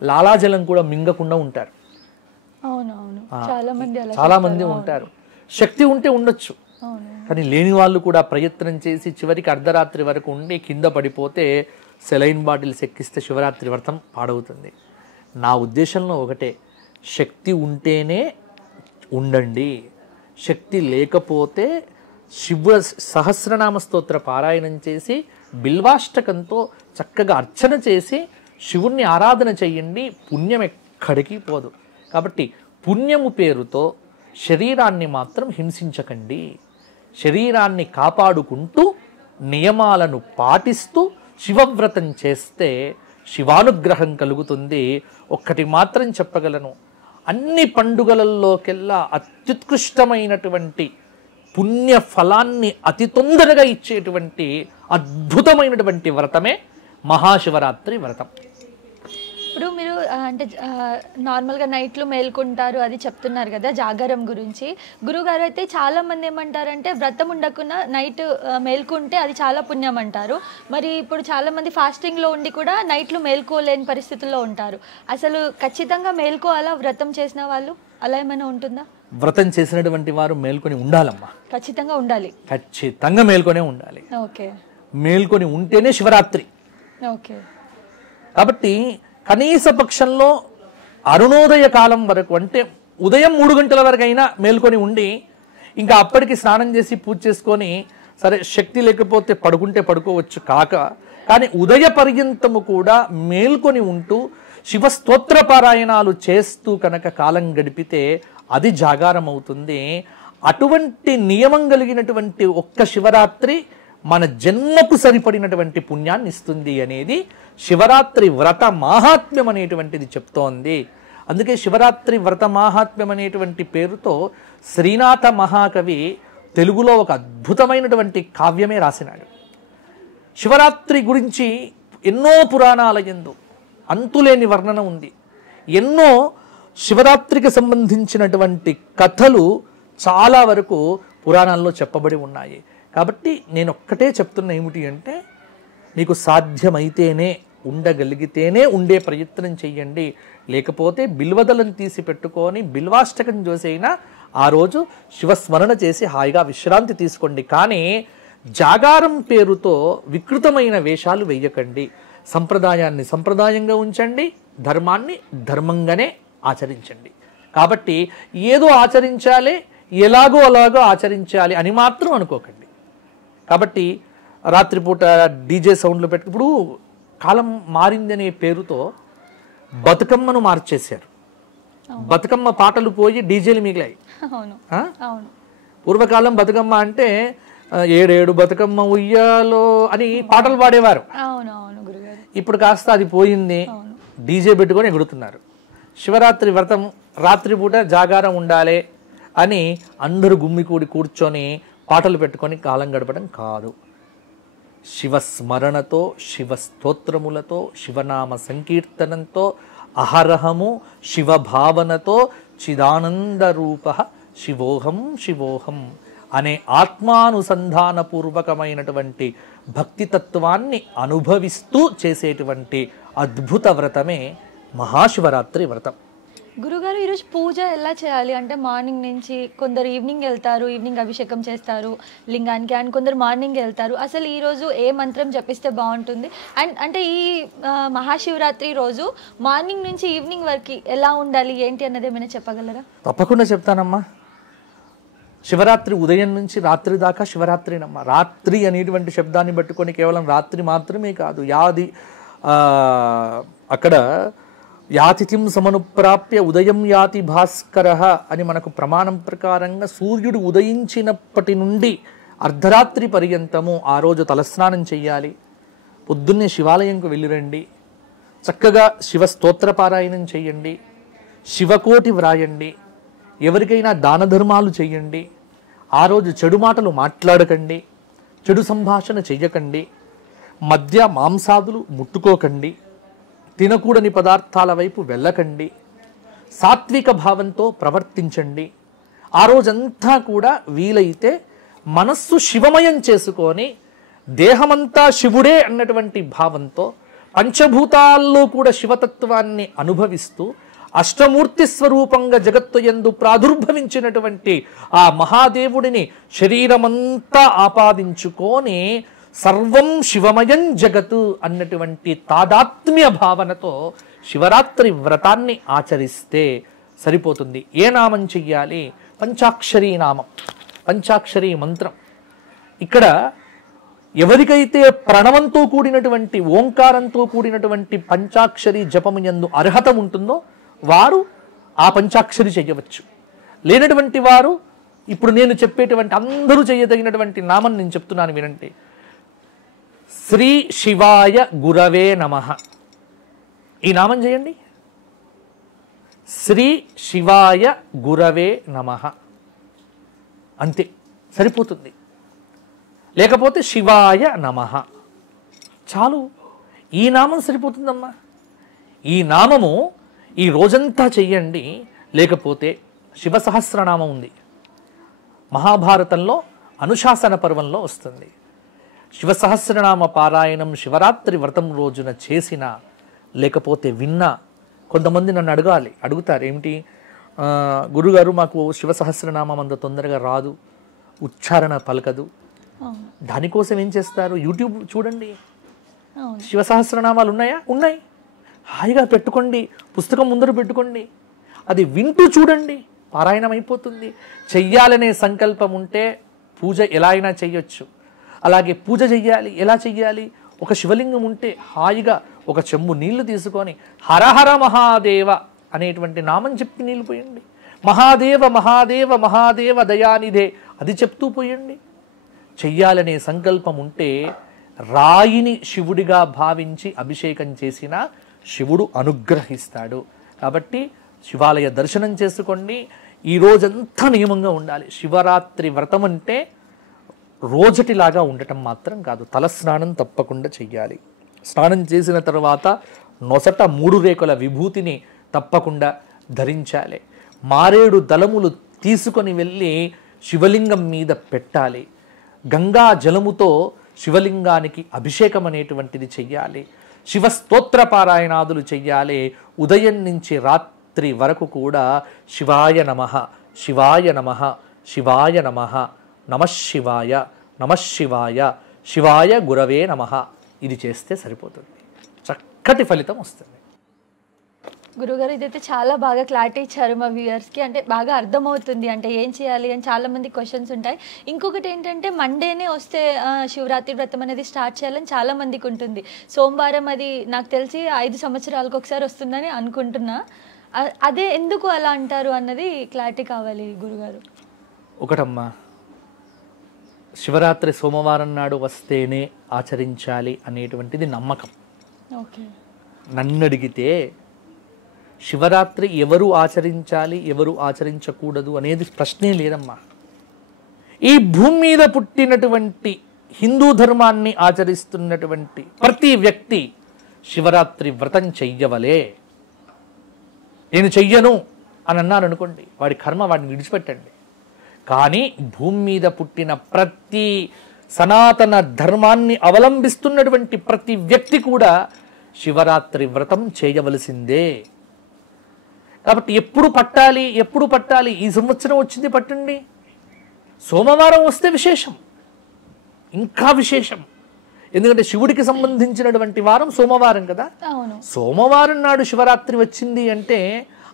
లాలాజలం కూడా మింగకుండా ఉంటారు. అవునవును, చాలా మంది ఉంటారు. శక్తి ఉంటే ఉండొచ్చు, కానీ లేని వాళ్ళు కూడా ప్రయత్నం చేసి చివరికి అర్ధరాత్రి వరకు ఉండి కింద పడిపోతే సెలైన్ బాటిల్స్ ఎక్కిస్తే శివరాత్రి వ్రతం పాడవుతుంది. నా ఉద్దేశంలో ఒకటే, శక్తి ఉంటేనే ఉండండి, శక్తి లేకపోతే శివ సహస్రనామ స్తోత్ర పారాయణం చేసి బిల్వాష్టకంతో చక్కగా అర్చన చేసి శివుణ్ణి ఆరాధన చెయ్యండి, పుణ్యం ఎక్కడికి పోదు. కాబట్టి పుణ్యము పేరుతో శరీరాన్ని మాత్రం హింసించకండి. శరీరాన్ని కాపాడుకుంటూ నియమాలను పాటిస్తూ శివవ్రతం చేస్తే శివానుగ్రహం కలుగుతుంది. ఒక్కటి మాత్రం చెప్పగలను, అన్ని పండుగలలోకెల్లా అత్యుత్కృష్టమైనటువంటి పుణ్య ఫలాన్ని అతి తొందరగా ఇచ్చేటువంటి అద్భుతమైనటువంటి వ్రతమే మహాశివరాత్రి వ్రతం. ఇప్పుడు మీరు అంటే నార్మల్గా నైట్లు మేల్కుంటారు అది చెప్తున్నారు కదా జాగారం గురించి. గురుగారు అయితే చాలామంది ఏమంటారంటే వ్రతం ఉండకుండా నైట్ మేల్కుంటే అది చాలా పుణ్యం అంటారు. మరి ఇప్పుడు చాలామంది ఫాస్టింగ్లో ఉండి కూడా నైట్లు మేల్కోలేని పరిస్థితుల్లో ఉంటారు. అసలు ఖచ్చితంగా మేల్కోవాలా వ్రతం చేసిన వాళ్ళు? అలా ఏమైనా ఉంటుందా? వ్రతం చేసినటువంటి వారు మేల్కొని ఉండాలమ్మా, ఖచ్చితంగా ఉండాలి, ఖచ్చితంగా మేల్కొనే ఉండాలి. ఓకే, మేల్కొని ఉంటేనే శివరాత్రి. ఓకే, కాబట్టి కనీస పక్షంలో అరుణోదయ కాలం వరకు, అంటే ఉదయం 3 గంటల వరకు అయినా మేల్కొని ఉండి, ఇంకా అప్పటికి స్నానం చేసి పూజ చేసుకొని, సరే శక్తి లేకపోతే పడుకుంటే పడుకోవచ్చు కానీ ఉదయ పర్యంతము కూడా మేల్కొని ఉంటూ శివస్తోత్ర పారాయణాలు చేస్తూ కనుక కాలం గడిపితే అది జాగారం అవుతుంది. అటువంటి నియమం కలిగినటువంటి ఒక్క శివరాత్రి మన జన్మకు సరిపడినటువంటి పుణ్యాన్ని ఇస్తుంది అనేది శివరాత్రి వ్రత మాహాత్మ్యం అనేటువంటిది చెప్తోంది. అందుకే శివరాత్రి వ్రత మాహాత్మ్యం అనేటువంటి పేరుతో శ్రీనాథ మహాకవి తెలుగులో ఒక అద్భుతమైనటువంటి కావ్యమే రాసినాడు. శివరాత్రి గురించి ఎన్నో పురాణాల యందు అంతులేని వర్ణన ఉంది. ఎన్నో శివరాత్రికి సంబంధించినటువంటి కథలు చాలా వరకు పురాణాల్లో చెప్పబడి ఉన్నాయి. కాబట్టి నేను ఒక్కటే చెప్తున్నా, ఏమిటి అంటే, మీకు సాధ్యమైతేనే ఉండగలిగితేనే ఉండే ప్రయత్నం చెయ్యండి. లేకపోతే బిల్వదలను తీసి పెట్టుకొని బిల్వాష్టకం చేసైనా ఆ రోజు శివస్మరణ చేసి హాయిగా విశ్రాంతి తీసుకోండి. కానీ జాగారం పేరుతో వికృతమైన వేషాలు వేయకండి. సంప్రదాయాన్ని సంప్రదాయంగా ఉంచండి, ధర్మాన్ని ధర్మంగానే ఆచరించండి. కాబట్టి ఏదో ఆచరించాలి, ఎలాగో అలాగో ఆచరించాలి అని మాత్రం అనుకోకండి. కాబట్టి రాత్రిపూట డీజే సౌండ్లు పెట్టి, ఇప్పుడు కాలం మారిందనే పేరుతో బతుకమ్మను మార్చేశారు. బతుకమ్మ పాటలు పోయి డీజేలు మిగిలాయి. పూర్వకాలం బతుకమ్మ అంటే 7 బతుకమ్మ ఉయ్యాలో అని పాటలు పాడేవారు. ఇప్పుడు కాస్త అది పోయింది, డీజే పెట్టుకొని ఎగురుతున్నారు. శివరాత్రి వ్రతం రాత్రిపూట జాగారం ఉండాలి అని అందరూ గుమ్మికూడి కూర్చొని పాటలు పెట్టుకొని కాలం గడపడం కాదు. శివస్మరణతో, శివస్తోత్రములతో, శివనామ సంకీర్తనంతో, అహరహము శివభావనతో చిదానంద రూప శివోహం శివోహం అనే ఆత్మానుసంధానపూర్వకమైనటువంటి భక్తితత్వాన్ని అనుభవిస్తూ చేసేటువంటి అద్భుత వ్రతమే మహాశివరాత్రి వ్రతం. గురుగారు, ఈరోజు పూజ ఎలా చేయాలి అంటే, మార్నింగ్ నుంచి కొందరు ఈవినింగ్ వెళ్తారు, ఈవినింగ్ అభిషేకం చేస్తారు లింగానికి, అండ్ కొందరు మార్నింగ్ వెళ్తారు. అసలు ఈరోజు ఏ మంత్రం జపిస్తే బాగుంటుంది? అండ్ అంటే ఈ మహాశివరాత్రి రోజు మార్నింగ్ నుంచి ఈవినింగ్ వరకు ఎలా ఉండాలి ఏంటి అన్నది ఏమైనా చెప్పగలరా? తప్పకుండా చెప్తానమ్మా. శివరాత్రి ఉదయం నుంచి రాత్రి దాకా శివరాత్రినమ్మా. రాత్రి అనేటువంటి శబ్దాన్ని పట్టుకొని కేవలం రాత్రి మాత్రమే కాదు, అక్కడ యాతిథిం సమనుప్రాప్య ఉదయం యాతి భాస్కర అని మనకు ప్రమాణం ప్రకారంగా సూర్యుడు ఉదయించినప్పటి నుండి అర్ధరాత్రి పర్యంతము ఆ రోజు తలస్నానం చెయ్యాలి. పొద్దున్నే శివాలయంకు వెళ్ళిరండి, చక్కగా శివ స్తోత్ర పారాయణం చెయ్యండి, శివకోటి వ్రాయండి, ఎవరికైనా దాన ధర్మాలు చెయ్యండి. ఆ రోజు చెడు మాటలు మాట్లాడకండి, చెడు సంభాషణ చెయ్యకండి, మద్య మాంసాదులు ముట్టుకోకండి, తినకూడని పదార్థాల వైపు వెళ్ళకండి, సాత్విక భావంతో ప్రవర్తించండి. ఆ రోజంతా కూడా వీలైతే మనస్సు శివమయం చేసుకొని దేహమంతా శివుడే అన్నటువంటి భావంతో పంచభూతాల్లో కూడా శివతత్వాన్ని అనుభవిస్తూ అష్టమూర్తి స్వరూపంగా జగత్తు యందు ప్రాదుర్భవించినటువంటి ఆ మహాదేవుడిని శరీరమంతా ఆపాదించుకొని సర్వం శివమయం జగతు అన్నటువంటి తాదాత్మ్య భావనతో శివరాత్రి వ్రతాన్ని ఆచరిస్తే సరిపోతుంది. ఏ నామం చెయ్యాలి? పంచాక్షరీ నామం, పంచాక్షరీ మంత్రం. ఇక్కడ ఎవరికైతే ప్రణవంతో కూడినటువంటి ఓంకారంతో కూడినటువంటి పంచాక్షరి జపము యందు అర్హత ఉంటుందో వారు ఆ పంచాక్షరి చెయ్యవచ్చు. లేనటువంటి వారు ఇప్పుడు నేను చెప్పేటువంటి అందరూ చేయదగినటువంటి నామం నేను చెప్తున్నాను వినండి. శ్రీ శివాయ గురవే నమః. ఈ నామం చేయండి. శ్రీ శివాయ గురవే నమః అంతే సరిపోతుంది. లేకపోతే శివాయ నమః చాలు. ఈ నామం సరిపోతుందమ్మా. ఈ నామము ఈ రోజంతా చెయ్యండి. లేకపోతే శివ సహస్రనామం ఉంది, మహాభారతంలో అనుశాసన పర్వంలో వస్తుంది. శివ సహస్రనామ పారాయణం శివరాత్రి వ్రతం రోజున చేసిన లేకపోతే విన్నా, కొంతమంది నన్ను అడుగుతారు ఏమిటి గురుగారు మాకు శివ సహస్రనామం అంత తొందరగా రాదు, ఉచ్చారణ పలకదు. దానికోసం ఏం చేస్తారు? యూట్యూబ్ చూడండి, శివ సహస్రనామాలు ఉన్నాయా? ఉన్నాయి. హాయిగా పెట్టుకోండి, పుస్తకం ముందర పెట్టుకోండి, అది వింటూ చూడండి, పారాయణం అయిపోతుంది. చెయ్యాలనే సంకల్పం ఉంటే పూజ ఎలా అయినా చెయ్యొచ్చు. అలాగే పూజ చెయ్యాలి, ఎలా చెయ్యాలి? ఒక శివలింగం ఉంటే హాయిగా ఒక చెంబు నీళ్లు తీసుకొని హరహర మహాదేవ అనేటువంటి నామం చెప్పి నీళ్ళు పోయండి. మహాదేవ మహాదేవ మహాదేవ దయానిధే అది చెప్తూ పోయండి. చెయ్యాలనే సంకల్పం ఉంటే రాయిని శివుడిగా భావించి అభిషేకం చేసిన శివుడు అనుగ్రహిస్తాడు. కాబట్టి శివాలయ దర్శనం చేసుకోండి. ఈ రోజంతా నియమంగా ఉండాలి. శివరాత్రి వ్రతం అంటే రోజటిలాగా ఉండటం మాత్రం కాదు, తలస్నానం తప్పకుండా చెయ్యాలి. స్నానం చేసిన తర్వాత నొసట 3 రేకుల విభూతిని తప్పకుండా ధరించాలి. మారేడు దళములు తీసుకొని వెళ్ళి శివలింగం మీద పెట్టాలి. గంగా జలముతో శివలింగానికి అభిషేకం అనేటువంటిది చెయ్యాలి. శివ స్తోత్ర పారాయణాదులు చెయ్యాలి. ఉదయం నుంచి రాత్రి వరకు కూడా శివాయ నమః, శివాయ నమః, శివాయ నమః, నమః శివాయ, నమః శివాయ, శివాయ గురవే నమః ఇది చేస్తే సరిపోతుంది. చక్కటి ఫలితం వస్తుంది. గురుగారు ఇదైతే చాలా బాగా క్లారిటీ ఇచ్చారు మా వ్యూయర్స్కి. అంటే బాగా అర్థమవుతుంది అంటే ఏం చేయాలి అని చాలామంది క్వశ్చన్స్ ఉంటాయి. ఇంకొకటి ఏంటంటే మండేనే వస్తే శివరాత్రి వ్రతం అనేది స్టార్ట్ చేయాలని చాలామందికి ఉంటుంది. సోమవారం అది నాకు తెలిసి 5 సంవత్సరాలకు ఒకసారి వస్తుందని అనుకుంటున్నా. అదే ఎందుకు అలా అంటారు అన్నది క్లారిటీ కావాలి గురుగారు. ఒకటమ్మా, శివరాత్రి సోమవారం నాడు వస్తేనే ఆచరించాలి అనేటువంటిది నమ్మకం. ఓకే, నన్ను అడిగితే శివరాత్రి ఎవరు ఆచరించాలి ఎవరు ఆచరించకూడదు అనేది ప్రశ్నే లేదమ్మా. ఈ భూమి మీద పుట్టినటువంటి హిందూ ధర్మాన్ని ఆచరిస్తున్నటువంటి ప్రతి వ్యక్తి శివరాత్రి వ్రతం చెయ్యవలే. నేను చెయ్యను అని అన్నారు అనుకోండి, వాడి కర్మ వాడిని విడిచిపెట్టండి. కానీ భూమి మీద పుట్టిన ప్రతి సనాతన ధర్మాన్ని అవలంబిస్తున్నటువంటి ప్రతి వ్యక్తి కూడా శివరాత్రి వ్రతం చేయవలసిందే. కాబట్టి ఎప్పుడు పట్టాలి? ఈ సంవత్సరం వచ్చింది పట్టండి. సోమవారం వస్తే విశేషం, ఇంకా విశేషం. ఎందుకంటే శివుడికి సంబంధించినటువంటి వారం సోమవారం కదా. సోమవారం నాడు శివరాత్రి వచ్చింది అంటే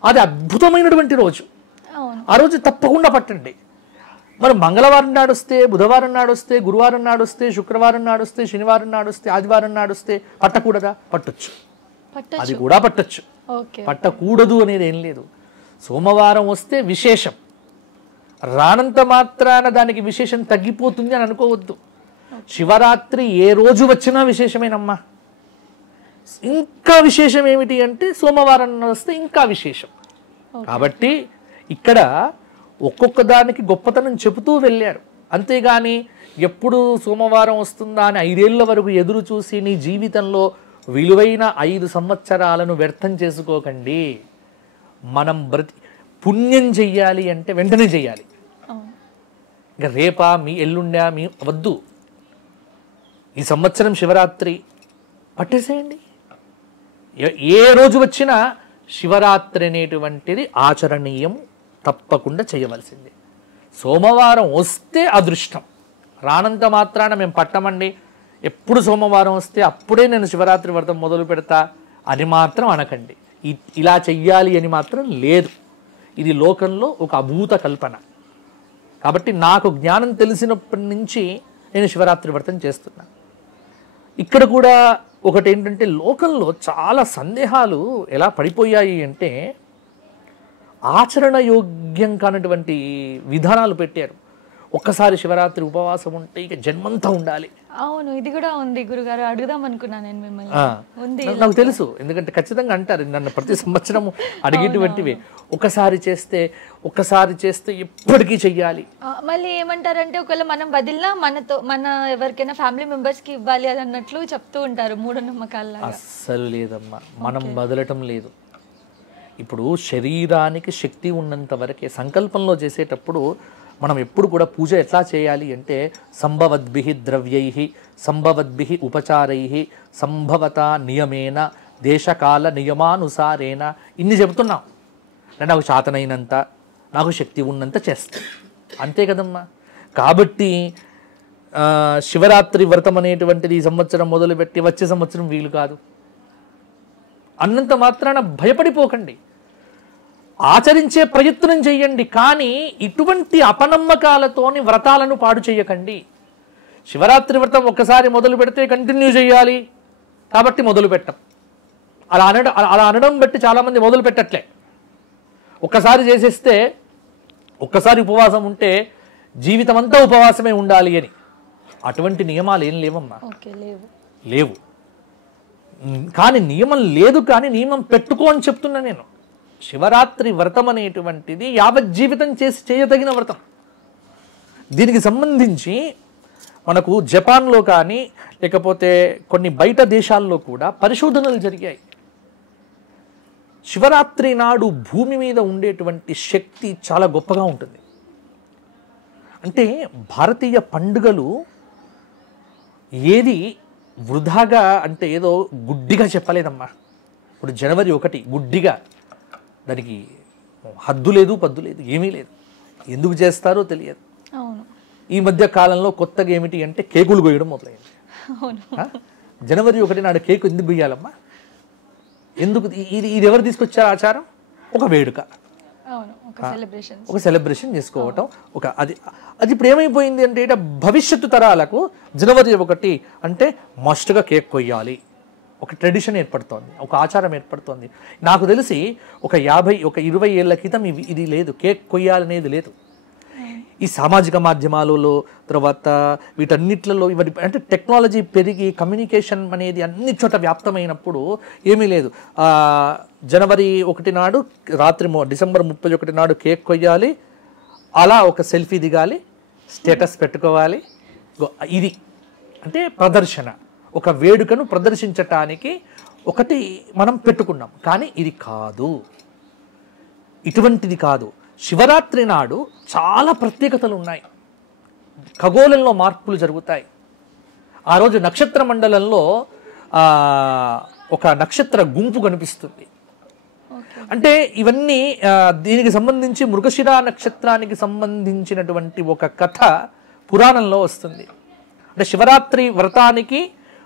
అది అద్భుతమైనటువంటి రోజు. ఆ రోజు తప్పకుండా పట్టండి. మరి మంగళవారం నాడు వస్తే, బుధవారం నాడు వస్తే, గురువారం నాడు వస్తే, శుక్రవారం నాడు వస్తే, శనివారం నాడు వస్తే, ఆదివారం నాడు వస్తే పట్టకూడదా? పట్టొచ్చు, అది కూడా పట్టొచ్చు. పట్టకూడదు అనేది ఏం లేదు. సోమవారం వస్తే విశేషం, రానంత మాత్రాన దానికి విశేషం తగ్గిపోతుంది అని అనుకోవద్దు. శివరాత్రి ఏ రోజు వచ్చినా విశేషమేనమ్మా. ఇంకా విశేషం ఏమిటి అంటే సోమవారం వస్తే ఇంకా విశేషం. కాబట్టి ఇక్కడ ఒక్కొక్క దానికి గొప్పతనం చెబుతూ వెళ్ళారు. అంతేగాని ఎప్పుడు సోమవారం వస్తుందా అని 5 ఏళ్ల వరకు ఎదురు చూసి నీ జీవితంలో విలువైన 5 సంవత్సరాలను వ్యర్థం చేసుకోకండి. మనం పుణ్యం చెయ్యాలి అంటే వెంటనే చెయ్యాలి. ఇంకా రేపా మీ ఎల్లుండా మీ వద్దు. ఈ సంవత్సరం శివరాత్రి పట్టేసేయండి. ఏ రోజు వచ్చినా శివరాత్రి అనేటువంటిది ఆచరణీయం, తప్పకుండా చేయవలసింది. సోమవారం వస్తే అదృష్టం, రానంత మాత్రాన మేము పట్టమండి, ఎప్పుడు సోమవారం వస్తే అప్పుడే నేను శివరాత్రి వ్రతం మొదలు పెడతా అని మాత్రం అనకండి. ఇలా చెయ్యాలి అని మాత్రం లేదు. ఇది లోకంలో ఒక అభూత కల్పన. కాబట్టి నాకు జ్ఞానం తెలిసినప్పటి నుంచి నేను శివరాత్రి వ్రతం చేస్తున్నా. ఇక్కడ కూడా ఒకటి ఏంటంటే, లోకంలో చాలా సందేహాలు ఎలా పడిపోయాయి అంటే, ఆచరణ యోగ్యం కానటువంటి విధానాలు పెట్టారు. ఒక్కసారి శివరాత్రి ఉపవాసం ఉంటే ఇక జన్మంతా ఉండాలి. అవును, ఇది కూడా ఉంది గురుగారు, అడుగుదాం అనుకున్నాను నేను మిమ్మల్ని. ఉంది, నాకు తెలుసు, ఎందుకంటే ఖచ్చితంగా అంటారు నన్ను ప్రతి సంవత్సరం అడిగేటువంటివి. ఒక్కసారి చేస్తే ఎప్పటికీ చెయ్యాలి. మళ్ళీ ఏమంటారంటే, ఒకవేళ మనం వదిలినా మన ఎవరికైనా ఫ్యామిలీ మెంబర్స్ కి ఇవ్వాలి అది అన్నట్లు చెప్తూ ఉంటారు, మూఢనమ్మకాల్లాగా. అస్సలు లేదమ్మా, మనం వదలటం లేదు. ఇప్పుడు శరీరానికి శక్తి ఉన్నంత వరకే. సంకల్పంలో చేసేటప్పుడు మనం ఎప్పుడు కూడా పూజ ఎట్లా చేయాలి అంటే, సంభవద్భిః ద్రవ్యైః సంభవద్భిః ఉపచారైః సంభవత నియమేన దేశకాల నియమానుసారేణ ఇన్ని చెబుతున్నాం. అంటే నాకు శాతనైనంత, నాకు శక్తి ఉన్నంత చేస్తాను, అంతే కదమ్మా. కాబట్టి శివరాత్రి వ్రతం అనేటువంటిది ఈ సంవత్సరం మొదలుపెట్టి వచ్చే సంవత్సరం వీలు కాదు అన్నంత మాత్రాన భయపడిపోకండి, ఆచరించే ప్రయత్నం చెయ్యండి. కానీ ఇటువంటి అపనమ్మకాలతోని వ్రతాలను పాడు చేయకండి. శివరాత్రి వ్రతం ఒక్కసారి మొదలు పెడితే కంటిన్యూ చేయాలి కాబట్టి మొదలు పెట్టం, అలా అనడం బట్టి చాలామంది మొదలు పెట్టట్లే. ఒక్కసారి చేసేస్తే, ఒక్కసారి ఉపవాసం ఉంటే జీవితం అంతా ఉపవాసమే ఉండాలి అని అటువంటి నియమాలు ఏం లేవమ్మా. లేవు. కానీ నియమం లేదు, కానీ నియమం పెట్టుకో అని చెప్తున్నా నేను. శివరాత్రి వ్రతం అనేటువంటిది యావజ్జీవితం చేయదగిన వ్రతం. దీనికి సంబంధించి మనకు జపాన్లో కానీ లేకపోతే కొన్ని బయట దేశాల్లో కూడా పరిశోధనలు జరిగాయి. శివరాత్రి నాడు భూమి మీద ఉండేటువంటి శక్తి చాలా గొప్పగా ఉంటుంది. అంటే భారతీయ పండుగలు ఏది వృధాగా అంటే ఏదో గుడ్డిగా చెప్పలేదమ్మా. ఇప్పుడు జనవరి 1 గుడ్డిగా, దానికి హద్దు లేదు, పద్దు లేదు, ఏమీ లేదు. ఎందుకు చేస్తారో తెలియదు. ఈ మధ్య కాలంలో కొత్తగా ఏమిటి అంటే కేకులు కొయ్యడం మొదలైంది. జనవరి 1 నాడు కేకు ఎందుకు కొయ్యాలమ్మా? ఎందుకు? ఇది ఎవరు తీసుకొచ్చారు ఆచారం? ఒక వేడుక, ఒక సెలబ్రేషన్ చేసుకోవటం. అది ఇప్పుడు ఏమైపోయింది అంటే, భవిష్యత్తు తరాలకు జనవరి 1 అంటే మస్ట్గా కేక్ కొయ్యాలి, ఒక ట్రెడిషన్ ఏర్పడుతోంది, ఒక ఆచారం ఏర్పడుతోంది. నాకు తెలిసి ఒక 20 ఏళ్ల క్రితం ఇది లేదు, కేక్ కొయ్యాలనేది లేదు. ఈ సామాజిక మాధ్యమాలలో తర్వాత వీటన్నిట్లలో అంటే టెక్నాలజీ పెరిగి కమ్యూనికేషన్ అనేది అన్ని చోట వ్యాప్తమైనప్పుడు ఏమీ లేదు. జనవరి 1 నాడు రాత్రి డిసెంబర్ 31 నాడు కేక్ కొయ్యాలి, అలా ఒక సెల్ఫీ దిగాలి, స్టేటస్ పెట్టుకోవాలి. ఇది అంటే ప్రదర్శన, ఒక వేడుకను ప్రదర్శించటానికి ఒకటి మనం పెట్టుకున్నాం. కానీ ఇది కాదు, ఇటువంటిది కాదు. శివరాత్రి నాడు చాలా ప్రత్యేకతలు ఉన్నాయి. ఖగోళంలో మార్పులు జరుగుతాయి. ఆ రోజు నక్షత్ర మండలంలో ఒక నక్షత్ర గుంపు కనిపిస్తుంది. అంటే ఇవన్నీ దీనికి సంబంధించి మృగశిర నక్షత్రానికి సంబంధించినటువంటి ఒక కథ పురాణంలో వస్తుంది. అంటే శివరాత్రి వ్రతానికి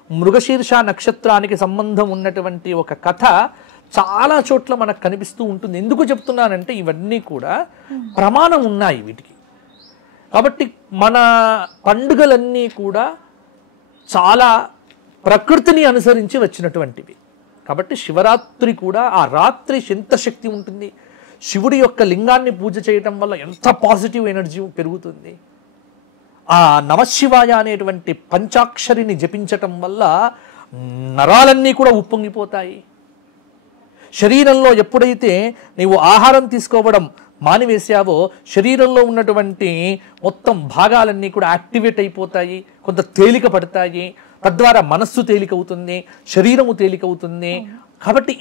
మృగశీర్ష నక్షత్రానికి సంబంధం ఉన్నటువంటి ఒక కథ చాలా చోట్ల మనకు కనిపిస్తూ ఉంటుంది. ఎందుకు చెప్తున్నానంటే ఇవన్నీ కూడా ప్రమాణం ఉన్నాయి వీటికి. కాబట్టి మన పండుగలన్నీ కూడా చాలా ప్రకృతిని అనుసరించి వచ్చినటువంటివి. కాబట్టి శివరాత్రి కూడా ఆ రాత్రి ఎంత శక్తి ఉంటుంది, శివుడి యొక్క లింగాన్ని పూజ చేయటం వల్ల ఎంత పాజిటివ్ ఎనర్జీ పెరుగుతుంది, ఆ నమశివాయ అనేటువంటి పంచాక్షరిని జపించటం వల్ల నరాలన్నీ కూడా ఉప్పొంగిపోతాయి. శరీరంలో ఎప్పుడైతే నీవు ఆహారం తీసుకోవడం మానివేసావో శరీరంలో ఉన్నటువంటి మొత్తం భాగాలన్నీ కూడా యాక్టివేట్ అయిపోతాయి, కొంత తేలిక పడతాయి, తద్వారా మనస్సు తేలికవుతుంది, శరీరము తేలికవుతుంది. కాబట్టి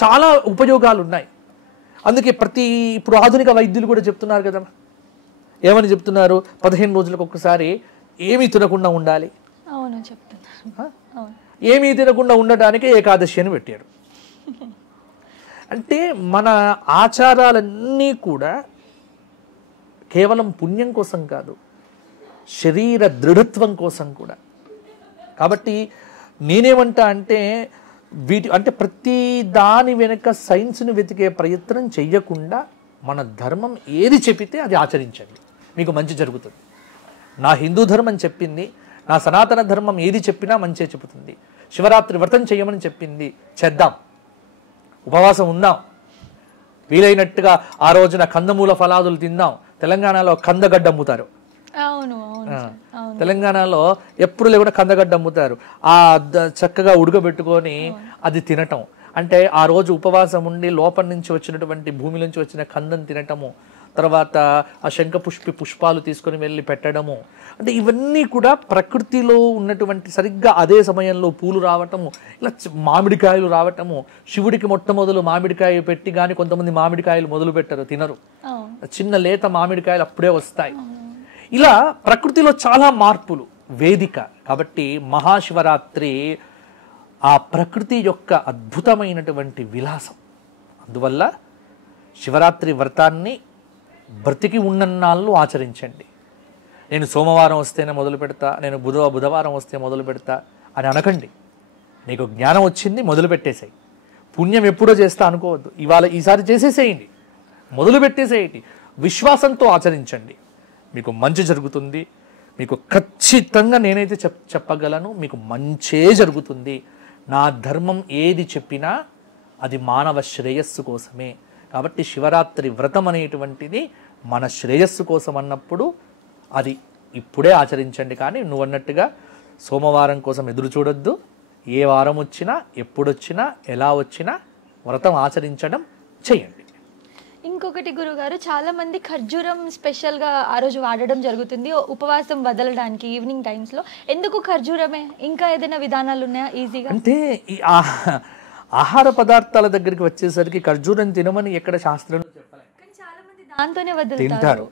చాలా ఉపయోగాలు ఉన్నాయి. అందుకే ఇప్పుడు ఆధునిక వైద్యులు కూడా చెప్తున్నారు కదా, ఏమని చెప్తున్నారు, 15 రోజులకు ఒక్కసారి ఏమీ తినకుండా ఉండాలి. అవును చెప్తున్నారు. ఏమీ తినకుండా ఉండటానికి ఏకాదశి అని పెట్టారు. అంటే మన ఆచారాలన్నీ కూడా కేవలం పుణ్యం కోసం కాదు, శరీర దృఢత్వం కోసం కూడా. కాబట్టి నేనేమంటా అంటే అంటే ప్రతి దాని వెనుక సైన్స్ని వెతికే ప్రయత్నం చెయ్యకుండా మన ధర్మం ఏది చెప్పితే అది ఆచరించండి, మీకు మంచి జరుగుతుంది. నా హిందూ ధర్మం చెప్పింది, నా సనాతన ధర్మం ఏది చెప్పినా మంచే చెబుతుంది. శివరాత్రి వ్రతం చేయమని చెప్పింది, చేద్దాం. ఉపవాసం ఉందాం, వీలైనట్టుగా ఆ రోజున కందమూల ఫలాదులు తిందాం. తెలంగాణలో కందగడ్డ అమ్ముతారు. తెలంగాణలో ఎప్పుడు కూడా కందగడ్డ అమ్ముతారు. చక్కగా ఉడకబెట్టుకొని అది తినటం అంటే ఆ రోజు ఉపవాసం ఉండి లోపల నుంచి వచ్చినటువంటి భూమి నుంచి వచ్చిన కందం తినటము, తర్వాత ఆ పుష్పాలు తీసుకొని వెళ్ళి పెట్టడము. అంటే ఇవన్నీ కూడా ప్రకృతిలో ఉన్నటువంటి సరిగ్గా అదే సమయంలో పూలు రావటము, ఇలా మామిడికాయలు రావటము. శివుడికి మొట్టమొదలు మామిడికాయ పెట్టి కానీ కొంతమంది మామిడికాయలు మొదలు పెట్టరు, తినరు. చిన్న లేత మామిడికాయలు అప్పుడే వస్తాయి. ఇలా ప్రకృతిలో చాలా మార్పులు వేదిక. కాబట్టి మహాశివరాత్రి ఆ ప్రకృతి యొక్క అద్భుతమైనటువంటి విలాసం. అందువల్ల శివరాత్రి వ్రతాన్ని బ్రతికి ఉన్నన్నాళ్ళు ఆచరించండి. నేను సోమవారం వస్తేనే మొదలు పెడతా, నేను బుధవారం వస్తే మొదలు పెడతా అని అనకండి. నీకు జ్ఞానం వచ్చింది, మొదలు పెట్టేసేయి. పుణ్యం ఎప్పుడో చేస్తా అనుకోవద్దు, ఈసారి చేసేసేయండి, మొదలు పెట్టేసేయండి. విశ్వాసంతో ఆచరించండి, మీకు మంచి జరుగుతుంది. మీకు ఖచ్చితంగా నేనైతే చెప్పగలను, మీకు మంచే జరుగుతుంది. నా ధర్మం ఏది చెప్పినా అది మానవ శ్రేయస్సు కోసమే. కాబట్టి శివరాత్రి వ్రతం అనేటువంటిది మన శ్రేయస్సు కోసం అన్నప్పుడు అది ఇప్పుడే ఆచరించండి. కానీ నువ్వు అన్నట్టుగా సోమవారం కోసం ఎదురు చూడొద్దు. ఏ వారం వచ్చినా, ఎప్పుడొచ్చినా, ఎలా వచ్చినా వ్రతం ఆచరించడం చేయండి. ఇంకొకటి గురుగారు, చాలా మంది ఖర్జూరం స్పెషల్గా ఆ రోజు వాడడం జరుగుతుంది ఉపవాసం వదలడానికి ఈవినింగ్ టైమ్స్లో. ఎందుకు ఖర్జూరమే? ఇంకా ఏదైనా విధానాలు ఉన్నాయా ఈజీగా? అంటే ఈ ఆహార పదార్థాల దగ్గరికి వచ్చేసరికి ఖర్జూరం తినమని ఎక్కడ శాస్త్రంలో చెప్పలేదు, దాంతోనే తింటారు.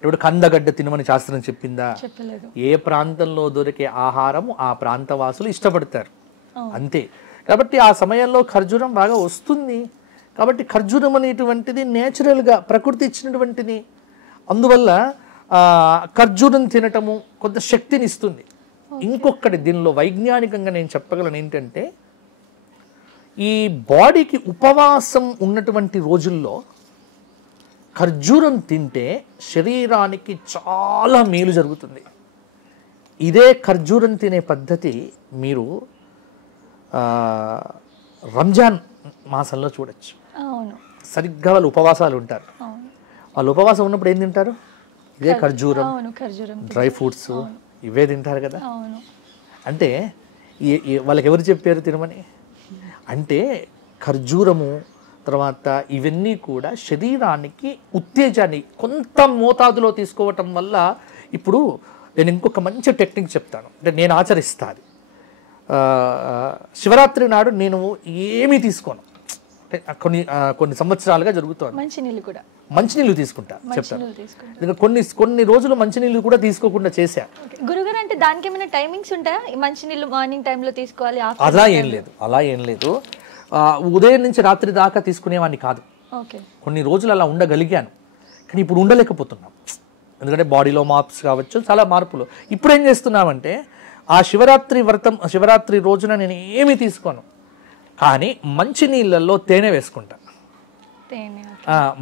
ఇప్పుడు కందగడ్డ తినమని శాస్త్రం చెప్పిందా? చెప్పలేదు. ఏ ప్రాంతంలో దొరికే ఆహారము ఆ ప్రాంత వాసులు ఇష్టపడతారు, అంతే. కాబట్టి ఆ సమయంలో ఖర్జూరం బాగా వస్తుంది. కాబట్టి ఖర్జూరం అనేటువంటిది నేచురల్గా ప్రకృతి ఇచ్చినటువంటిది. అందువల్ల ఖర్జూరం తినటము కొంత శక్తిని ఇస్తుంది. ఇంకొకటి దీనిలో వైజ్ఞానికంగా నేను చెప్పగలను ఏంటంటే, ఈ బాడీకి ఉపవాసం ఉన్నటువంటి రోజుల్లో ఖర్జూరం తింటే శరీరానికి చాలా మేలు జరుగుతుంది. ఇదే ఖర్జూరం తినే పద్ధతి మీరు రంజాన్ మాసంలో చూడొచ్చు. సరిగ్గా వాళ్ళు ఉపవాసాలు ఉంటారు. వాళ్ళు ఉపవాసం ఉన్నప్పుడు ఏం తింటారు? ఇదే ఖర్జూరం, డ్రై ఫ్రూట్స్ ఇవే తింటారు కదా. అంటే వాళ్ళకి ఎవరు చెప్పారు తినమని? అంటే ఖర్జూరము తర్వాత ఇవన్నీ కూడా శరీరానికి ఉత్తేజాన్ని కొంత మోతాదులో తీసుకోవటం వల్ల. ఇప్పుడు నేను ఇంకొక మంచి టెక్నిక్ చెప్తాను, అంటే నేను ఆచరిస్తాను. శివరాత్రి నాడు నేను ఏమీ తీసుకోను, కొన్ని సంవత్సరాలుగా జరుగుతుంది. మంచినీళ్ళు తీసుకుంటా చెప్తాను. కొన్ని రోజులు మంచినీళ్ళు కూడా తీసుకోకుండా చేశా. గురుగారు, అంటే దానికి ఏమైనా టైమింగ్స్ ఉంటాయా? మంచినీళ్ళు మార్నింగ్ టైంలో తీసుకోవాలి? అలా ఏం లేదు. ఉదయం నుంచి రాత్రి దాకా తీసుకునేవాడిని కాదు. కొన్ని రోజులు అలా ఉండగలిగాను, కానీ ఇప్పుడు ఉండలేకపోతున్నాం. ఎందుకంటే బాడీలో మార్ప్స్ కావచ్చు, చాలా మార్పులు. ఇప్పుడు ఏం చేస్తున్నామంటే, ఆ శివరాత్రి రోజున నేను ఏమీ తీసుకోను, కానీ మంచినీళ్ళల్లో తేనె వేసుకుంటా.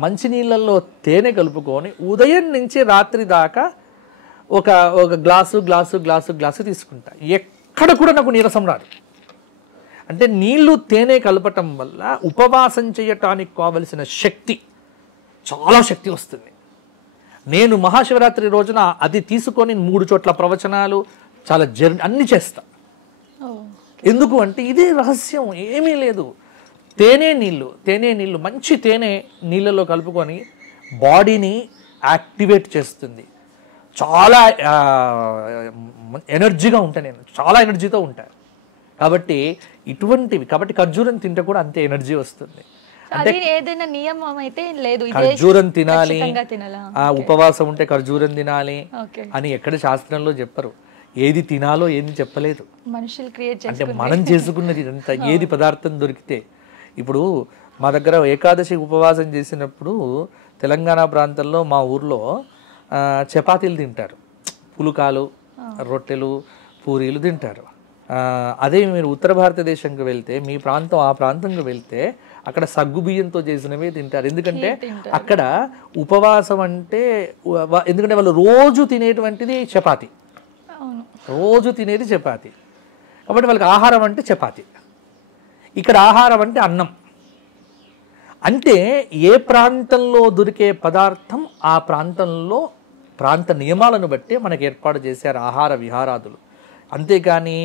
మంచినీళ్ళల్లో తేనె కలుపుకొని ఉదయం నుంచి రాత్రి దాకా ఒక గ్లాసు తీసుకుంటా. ఎక్కడ కూడా నాకు నీరసం రాదు. అంటే నీళ్లు తేనె కలపటం వల్ల ఉపవాసం చేయటానికి కావలసిన శక్తి, చాలా శక్తి వస్తుంది. నేను మహాశివరాత్రి రోజున అది తీసుకొని 3 చోట్ల ప్రవచనాలు, చాలా అన్ని చేస్తా. ఎందుకు అంటే ఇదే రహస్యం, ఏమీ లేదు. తేనె నీళ్ళు మంచి తేనె నీళ్ళలో కలుపుకొని బాడీని యాక్టివేట్ చేస్తుంది. చాలా ఎనర్జీగా ఉంటాను నేను, చాలా ఎనర్జీతో ఉంటాను. కాబట్టి ఖర్జూరం తింటే కూడా అంతే ఎనర్జీ వస్తుంది. అది ఏదైనా నియమం అయితే లేదు, ఖర్జూరం తినాలి, ఉపవాసం ఉంటే ఖర్జూరం తినాలి అని ఎక్కడ శాస్త్రంలో చెప్పరు. ఏది తినాలో ఏది చెప్పలేదు. మనుషులు క్రియేట్ అంటే మనం చేసుకున్నది ఇదంతా. ఏది పదార్థం దొరికితే, ఇప్పుడు మా దగ్గర ఏకాదశి ఉపవాసం చేసినప్పుడు తెలంగాణ ప్రాంతంలో మా ఊర్లో చపాతీలు తింటారు, పులుకాలు, రొట్టెలు, పూరీలు తింటారు. అదే మీరు ఉత్తర భారతదేశంకి వెళ్తే, మీ ప్రాంతం ఆ ప్రాంతంకి వెళ్తే అక్కడ సగ్గు బియ్యంతో చేసినవే తింటారు. ఎందుకంటే అక్కడ ఉపవాసం అంటే, ఎందుకంటే వాళ్ళు రోజు తినేటువంటిది చపాతి, రోజు తినేది చపాతి. కాబట్టి వాళ్ళకి ఆహారం అంటే చపాతి, ఇక్కడ ఆహారం అంటే అన్నం. అంటే ఏ ప్రాంతంలో దొరికే పదార్థం ఆ ప్రాంతంలో ప్రాంత నియమాలను బట్టి మనకు ఏర్పాటు చేశారు ఆహార విహారాదులు. అంతేకాని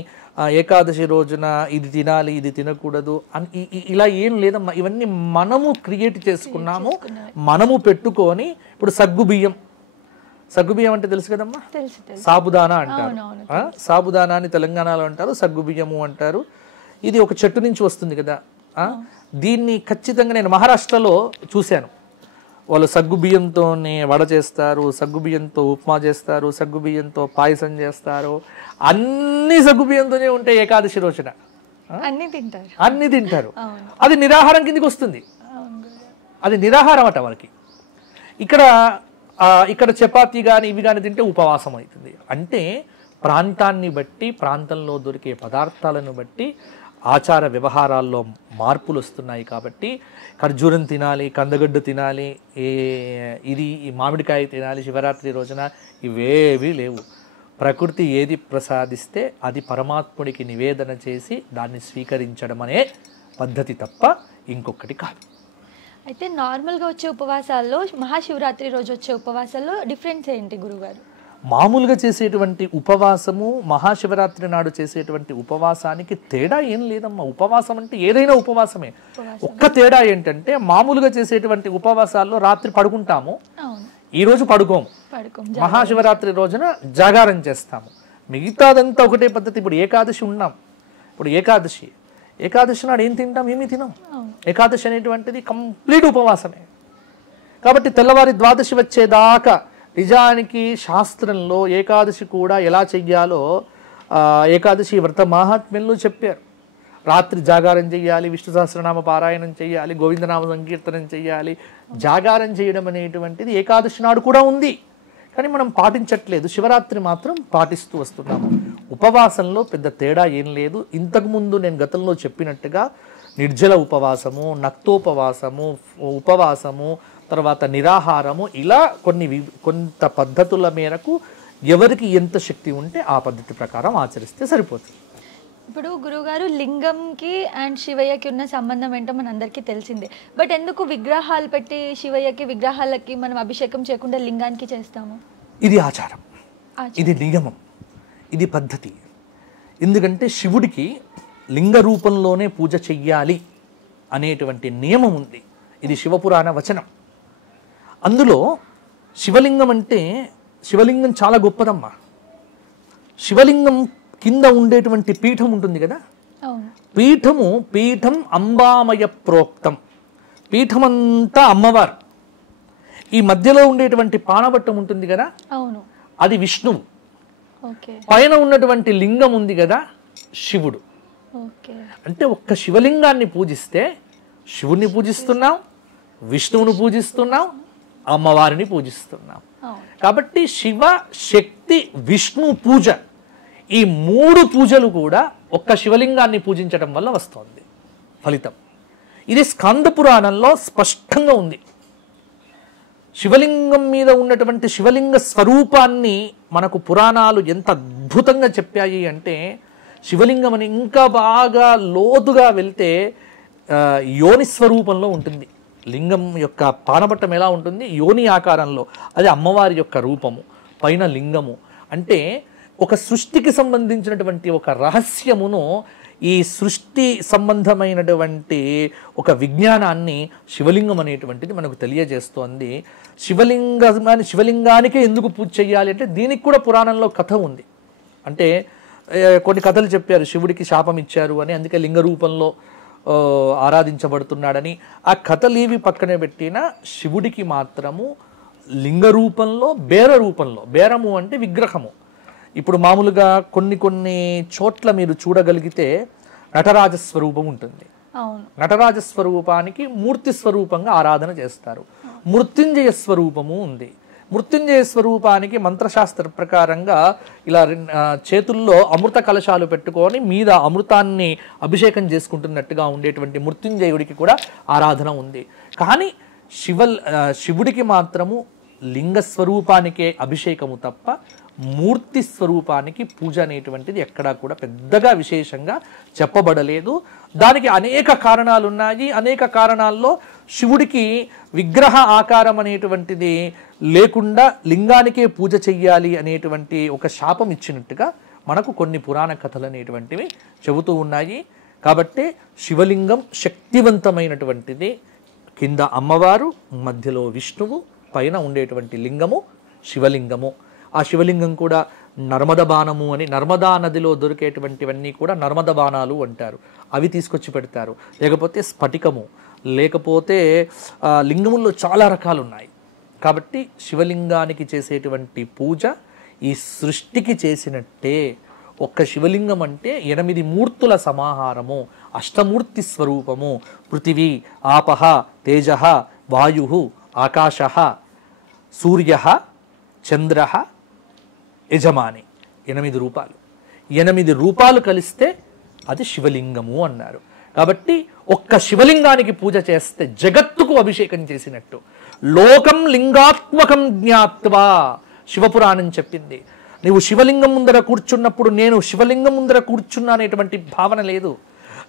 ఏకాదశి రోజున ఇది తినాలి, ఇది తినకూడదు అని ఇలా ఏం లేదమ్మా. ఇవన్నీ మనము క్రియేట్ చేసుకున్నాము, మనము పెట్టుకొని. ఇప్పుడు సగ్గుబియ్యం అంటే తెలుసు కదమ్మా, సాబుదానా అంటారు. సాబుదానా అని తెలంగాణలో అంటారు, సగ్గుబియ్యము అంటారు. ఇది ఒక చెట్టు నుంచి వస్తుంది కదా. దీన్ని ఖచ్చితంగా నేను మహారాష్ట్రలో చూశాను. వాళ్ళు సగ్గుబియ్యంతోనే వడ చేస్తారు, సగ్గుబియ్యంతో ఉప్మా చేస్తారు, సగ్గుబియ్యంతో పాయసం చేస్తారు. అన్ని సగ్గుబియ్యంతోనే ఉంటాయి. ఏకాదశి రోజున అన్ని తింటారు. అది నిరాహారం కిందకి వస్తుంది, అది నిరాహారం అట వాళ్ళకి. ఇక్కడ చపాతీ కానీ ఇవి కానీ తింటే ఉపవాసం అవుతుంది. అంటే ప్రాంతాన్ని బట్టి, ప్రాంతంలో దొరికే పదార్థాలను బట్టి ఆచార వ్యవహారాల్లో మార్పులు వస్తున్నాయి. కాబట్టి ఖర్జూరం తినాలి, కందగడ్డ తినాలి, ఈ మామిడికాయ తినాలి శివరాత్రి రోజున, ఇవేవి లేవు. ప్రకృతి ఏది ప్రసాదిస్తే అది పరమాత్ముడికి నివేదన చేసి దాన్ని స్వీకరించడం అనే పద్ధతి తప్ప ఇంకొకటి కాదు. అయితే నార్మల్గా వచ్చే ఉపవాసాల్లో, మహాశివరాత్రి రోజు వచ్చే ఉపవాసాల్లో డిఫరెన్స్ ఏంటి గురుగారు? మామూలుగా చేసేటువంటి ఉపవాసము, మహాశివరాత్రి నాడు చేసేటువంటి ఉపవాసానికి తేడా ఏం లేదమ్మా. ఉపవాసం అంటే ఏదైనా ఉపవాసమే. ఒక్క తేడా ఏంటంటే, మామూలుగా చేసేటువంటి ఉపవాసాల్లో రాత్రి పడుకుంటాము, ఈ రోజు పడుకోము. మహాశివరాత్రి రోజున జాగారం చేస్తాము. మిగతాదంతా ఒకటే పద్ధతి. ఇప్పుడు ఏకాదశి ఉన్నాం, ఇప్పుడు ఏకాదశి నాడు ఏం తింటాం? ఏమీ తినాం. ఏకాదశి అనేటువంటిది కంప్లీట్ ఉపవాసమే. కాబట్టి తెల్లవారి ద్వాదశి వచ్చేదాకా నిజానికి శాస్త్రంలో ఏకాదశి కూడా ఎలా చెయ్యాలో ఏకాదశి వ్రత మహాత్మ్యంలో చెప్పారు. రాత్రి జాగారం చెయ్యాలి, విష్ణు సహస్రనామ పారాయణం చెయ్యాలి, గోవిందనామ సంకీర్తనం చెయ్యాలి. జాగారం చేయడం అనేటువంటిది ఏకాదశి నాడు కూడా ఉంది, కానీ మనం పాటించట్లేదు. శివరాత్రి మాత్రం పాటిస్తూ వస్తున్నాము. ఉపవాసంలో పెద్ద తేడా ఏం లేదు. ఇంతకుముందు నేను గతంలో చెప్పినట్టుగా నిర్జల ఉపవాసము, నక్తోపవాసము, ఉపవాసము, తర్వాత నిరాహారము, ఇలా కొంత పద్ధతుల మేరకు ఎవరికి ఎంత శక్తి ఉంటే ఆ పద్ధతి ప్రకారం ఆచరిస్తే సరిపోతుంది. ఇప్పుడు గురువుగారు, లింగంకి అండ్ శివయ్యకి ఉన్న సంబంధం ఏంటో మనందరికీ తెలిసిందే. బట్ ఎందుకు విగ్రహాలు పెట్టి శివయ్యకి, విగ్రహాలకి మనం అభిషేకం చేయకుండా లింగానికి చేస్తాము? ఇది ఆచారం, ఇది నియమం, ఇది పద్ధతి. ఎందుకంటే శివుడికి లింగ రూపంలోనే పూజ చెయ్యాలి అనేటువంటి నియమం ఉంది. ఇది శివపురాణ వచనం. అందులో శివలింగం చాలా గొప్పదమ్మా. శివలింగం కింద ఉండేటువంటి పీఠం ఉంటుంది కదా, పీఠం అంబామయ ప్రోక్తం. పీఠమంతా అమ్మవారు. ఈ మధ్యలో ఉండేటువంటి పానవట్టం ఉంటుంది కదా, అది విష్ణువు. పైన ఉన్నటువంటి లింగం ఉంది కదా, శివుడు. అంటే ఒక్క శివలింగాన్ని పూజిస్తే శివుణ్ణి పూజిస్తున్నాం, విష్ణువును పూజిస్తున్నాం, అమ్మవారిని పూజిస్తున్నాం. కాబట్టి శివ, శక్తి, విష్ణు పూజ, ఈ మూడు పూజలు కూడా ఒక్క శివలింగాన్ని పూజించడం వల్ల వస్తుంది ఫలితం. ఇది స్కంద పురాణంలో స్పష్టంగా ఉంది. శివలింగం మీద ఉన్నటువంటి శివలింగ స్వరూపాన్ని మనకు పురాణాలు ఎంత అద్భుతంగా చెప్పాయి అంటే, శివలింగం అని ఇంకా బాగా లోతుగా వెళ్తే యోని స్వరూపంలో ఉంటుంది. లింగం యొక్క పానపట్టం ఎలా ఉంటుంది? యోని ఆకారంలో. అది అమ్మవారి యొక్క రూపము, పైన లింగము. అంటే ఒక సృష్టికి సంబంధించినటువంటి ఒక రహస్యమును ఈ సృష్టి సంబంధమైనటువంటి ఒక విజ్ఞానాన్ని శివలింగం అనేటువంటిది మనకు తెలియజేస్తోంది. శివలింగానికే ఎందుకు పూజ చేయాలి అంటే దీనికి కూడా పురాణంలో కథ ఉంది. అంటే కొన్ని కథలు చెప్పారు, శివుడికి శాపం ఇచ్చారు అని, అందుకే లింగ రూపంలో ఆరాధించబడుతున్నాడని. ఆ కథలేవి పక్కనే పెట్టినా శివుడికి మాత్రము లింగ రూపంలో, బేర రూపంలో, బేరము అంటే విగ్రహము. ఇప్పుడు మామూలుగా కొన్ని చోట్ల మీరు చూడగలిగితే నటరాజ స్వరూపం ఉంటుంది. నటరాజ స్వరూపానికి మూర్తి స్వరూపంగా ఆరాధన చేస్తారు. మృత్యుంజయ స్వరూపము ఉంది. మృత్యుంజయ స్వరూపానికి మంత్రశాస్త్ర ప్రకారంగా ఇలా చేతుల్లో అమృత కలశాలు పెట్టుకొని మీద అమృతాన్ని అభిషేకం చేసుకుంటున్నట్టుగా ఉండేటువంటి మృత్యుంజయుడికి కూడా ఆరాధన ఉంది. కానీ శివుడికి మాత్రము లింగ స్వరూపానికే అభిషేకము తప్ప మూర్తి స్వరూపానికి పూజ అనేటువంటిది ఎక్కడా కూడా పెద్దగా విశేషంగా చెప్పబడలేదు. దానికి అనేక కారణాలు ఉన్నాయి. అనేక కారణాల్లో శివుడికి విగ్రహ ఆకారం అనేటువంటిది లేకుండా లింగానికే పూజ చెయ్యాలి అనేటువంటి ఒక శాపం ఇచ్చినట్టుగా మనకు కొన్ని పురాణ కథలు అనేటువంటివి చెబుతూ ఉన్నాయి. కాబట్టి శివలింగం శక్తివంతమైనటువంటిది. కింద అమ్మవారు, మధ్యలో విష్ణువు, పైన ఉండేటువంటి లింగము శివలింగము. ఆ శివలింగం కూడా నర్మద బాణము అని, నర్మదా నదిలో దొరికేటువంటివన్నీ కూడా నర్మద బాణాలు అంటారు. అవి తీసుకొచ్చి పెడతారు. లేకపోతే స్ఫటికము, లేకపోతే లింగముల్లో చాలా రకాలు ఉన్నాయి. కాబట్టి శివలింగానికి చేసేటువంటి పూజ ఈ సృష్టికి చేసినట్టే. ఒక్క శివలింగం అంటే 8 మూర్తుల సమాహారము, అష్టమూర్తి స్వరూపము. పృథివీ, ఆపహ, తేజ, వాయు, ఆకాశ, సూర్య, చంద్ర, యజమాని. 8 రూపాలు. 8 రూపాలు కలిస్తే అది శివలింగము అన్నారు. కాబట్టి ఒక్క శివలింగానికి పూజ చేస్తే జగత్తుకు అభిషేకం చేసినట్టు. లోకం లింగాత్మకం జ్ఞాత్వా శివపురాణం చెప్పింది. నీవు శివలింగం ముందర కూర్చున్నప్పుడు నేను శివలింగం ముందర కూర్చున్నా అనేటువంటి భావన లేదు.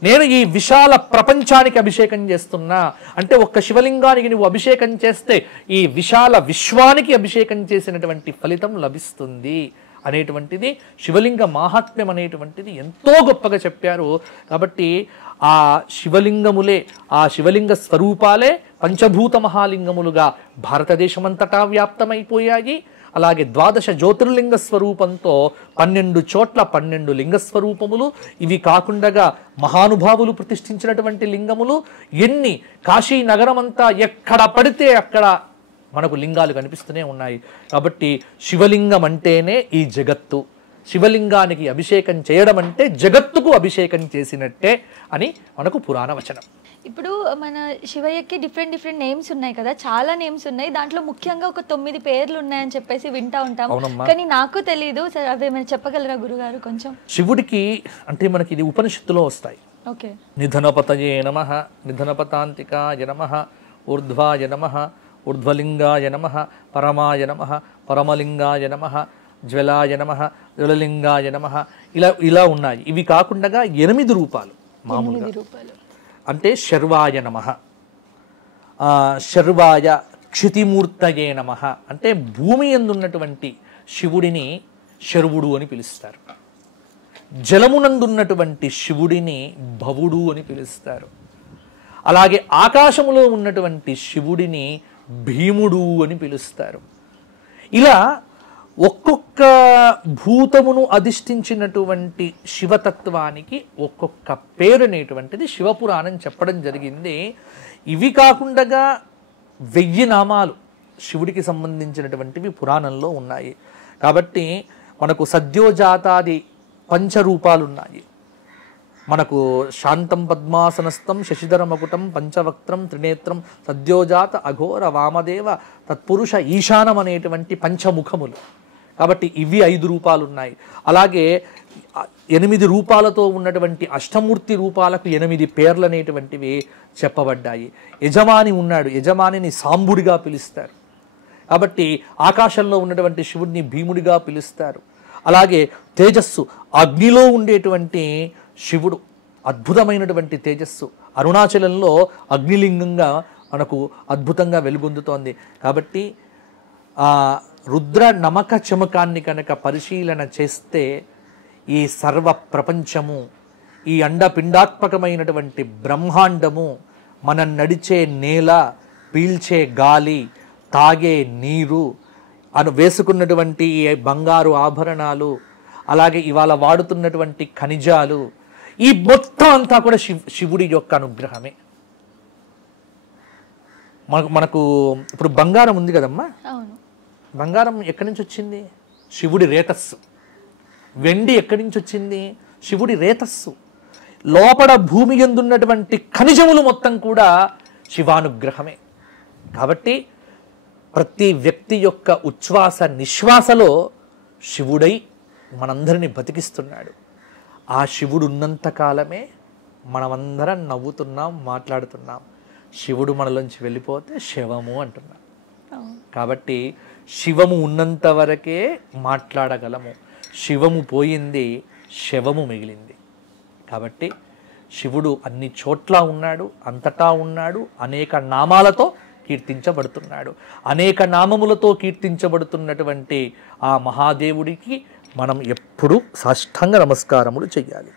నేను ఈ విశాల ప్రపంచానికి అభిషేకం చేస్తున్నా అంటే ఒక్క శివలింగానికి నువ్వు అభిషేకం చేస్తే ఈ విశాల విశ్వానికి అభిషేకం చేసినటువంటి ఫలితం లభిస్తుంది అనేటువంటిది శివలింగ మాహాత్మ్యం అనేటువంటిది ఎంతో గొప్పగా చెప్పారు. కాబట్టి ఆ శివలింగములే, ఆ శివలింగ స్వరూపాలే పంచభూత మహాలింగములుగా భారతదేశమంతటా వ్యాప్తమైపోయాయి. అలాగే 12 జ్యోతిర్లింగ స్వరూపంతో 12 చోట్ల 12 లింగ స్వరూపములు. ఇవి కాకుండా మహానుభావులు ప్రతిష్ఠించినటువంటి లింగములు ఎన్ని. కాశీ నగరం అంతా ఎక్కడ పడితే అక్కడ మనకు లింగాలు కనిపిస్తూనే ఉన్నాయి. కాబట్టి శివలింగం అంటేనే ఈ జగత్తు. శివలింగానికి అభిషేకం చేయడం అంటే జగత్తుకు అభిషేకం చేసినట్టే అని మనకు పురాణ వచనం. ఇప్పుడు మన శివయ్యకి డిఫరెంట్ నేమ్స్ ఉన్నాయి కదా, చాలా నేమ్స్ ఉన్నాయి. దాంట్లో ముఖ్యంగా ఒక 9 పేర్లు ఉన్నాయని చెప్పేసి వింటా ఉంటాం. కానీ నాకు తెలియదు సార్, అవి ఏమైనా చెప్పగలరా గురుగారు కొంచెం? శివుడికి అంటే మనకి ఇది ఉపనిషత్తులో వస్తాయి. ఓకే. నిధనపతయే నమః, నిధనపతాంతికాయ నమః, ఊర్ధ్వాయ నమః, ఊర్ధ్వలింగాయ నమః, పరమాయ నమః, పరమలింగాయ నమః, జ్వలాయ నమః, జ్వలలింగాయ నమః. ఇలా ఉన్నాయి. ఇవి కాకుండా 8 రూపాలు మామూలుగా. అంటే శర్వాయ నమః, శర్వాయ క్షితిమూర్తయే నమః. అంటే భూమి యందున్నటువంటి శివుడిని శర్వుడు అని పిలుస్తారు. జలమునందున్నటువంటి శివుడిని భవుడు అని పిలుస్తారు. అలాగే ఆకాశములో ఉన్నటువంటి శివుడిని భీముడు అని పిలుస్తారు. ఇలా ఒక్కొక్క భూతమును అధిష్ఠించినటువంటి శివతత్వానికి ఒక్కొక్క పేరు అనేటువంటిది శివపురాణం చెప్పడం జరిగింది. ఇవి కాకుండా 1000 నామాలు శివుడికి సంబంధించినటువంటివి పురాణంలో ఉన్నాయి. కాబట్టి మనకు సద్యోజాతాది 5 రూపాలు ఉన్నాయి. మనకు శాంతం పద్మాసనస్థం శశిధర మకుటం పంచవక్త్రం త్రినేత్రం సద్యోజాత అఘోర వామదేవ తత్పురుష ఈశానం అనేటువంటి పంచముఖములు. కాబట్టి ఇవి 5 రూపాలు ఉన్నాయి. అలాగే 8 రూపాలతో ఉన్నటువంటి అష్టమూర్తి రూపాలకు 8 పేర్లు అనేటువంటివి చెప్పబడ్డాయి. యజమాని ఉన్నాడు, యజమానిని సాంబుడిగా పిలుస్తారు. కాబట్టి ఆకాశంలో ఉన్నటువంటి శివుడిని భీముడిగా పిలుస్తారు. అలాగే తేజస్సు, అగ్నిలో ఉండేటువంటి శివుడు అద్భుతమైనటువంటి తేజస్సు. అరుణాచలంలో అగ్నిలింగంగా మనకు అద్భుతంగా వెలుగొందుతోంది. కాబట్టి ఆ రుద్ర నమక చమకాన్ని కనుక పరిశీలన చేస్తే ఈ సర్వ ప్రపంచము, ఈ అండపిండాత్మకమైనటువంటి బ్రహ్మాండము, మనం నడిచే నేల, పీల్చే గాలి, తాగే నీరు, వేసుకున్నటువంటి బంగారు ఆభరణాలు, అలాగే ఇవాళ వాడుతున్నటువంటి ఖనిజాలు, ఈ మొత్తం అంతా కూడా శివుడి యొక్క అనుగ్రహమే. మనకు ఇప్పుడు బంగారం ఉంది కదమ్మా, బంగారం ఎక్కడి నుంచి వచ్చింది? శివుడి రేతస్సు. వెండి ఎక్కడి నుంచి వచ్చింది? శివుడి రేతస్సు. లోపల భూమి యందున్నటువంటి ఖనిజములు మొత్తం కూడా శివానుగ్రహమే. కాబట్టి ప్రతి వ్యక్తి యొక్క ఉచ్ఛ్వాస నిశ్వాసలో శివుడై మనందరినీ బతికిస్తున్నాడు. ఆ శివుడు ఉన్నంత కాలమే మనమందరం నవ్వుతున్నాం, మాట్లాడుతున్నాం. శివుడు మనలోంచి వెళ్ళిపోతే శవము అంటున్నాం. కాబట్టి శివము ఉన్నంత వరకే మాట్లాడగలము. శివము పోయింది, శవము మిగిలింది. కాబట్టి శివుడు అన్ని చోట్ల ఉన్నాడు, అంతటా ఉన్నాడు, అనేక నామాలతో కీర్తించబడుతున్నాడు. అనేక నామములతో కీర్తించబడుతున్నటువంటి ఆ మహాదేవుడికి మనం ఎప్పుడూ సాష్టాంగ నమస్కారములు చెయ్యాలి.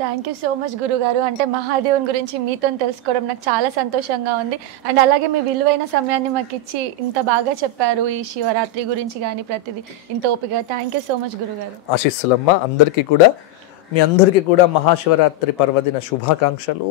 థ్యాంక్ యూ సో మచ్ గురుగారు. అంటే మహాదేవుని గురించి మీతో తెలుసుకోవడం నాకు చాలా సంతోషంగా ఉంది. అండ్ అలాగే మీ విలువైన సమయాన్ని మాకు ఇచ్చి ఇంత బాగా చెప్పారు ఈ శివరాత్రి గురించి కానీ ప్రతిదీ ఇంత ఓపిక. థ్యాంక్ యూ సో మచ్ గురుగారు. ఆశీస్సులమ్మ. అందరికీ కూడా, మీ అందరికీ కూడా మహాశివరాత్రి పర్వదిన శుభాకాంక్షలు.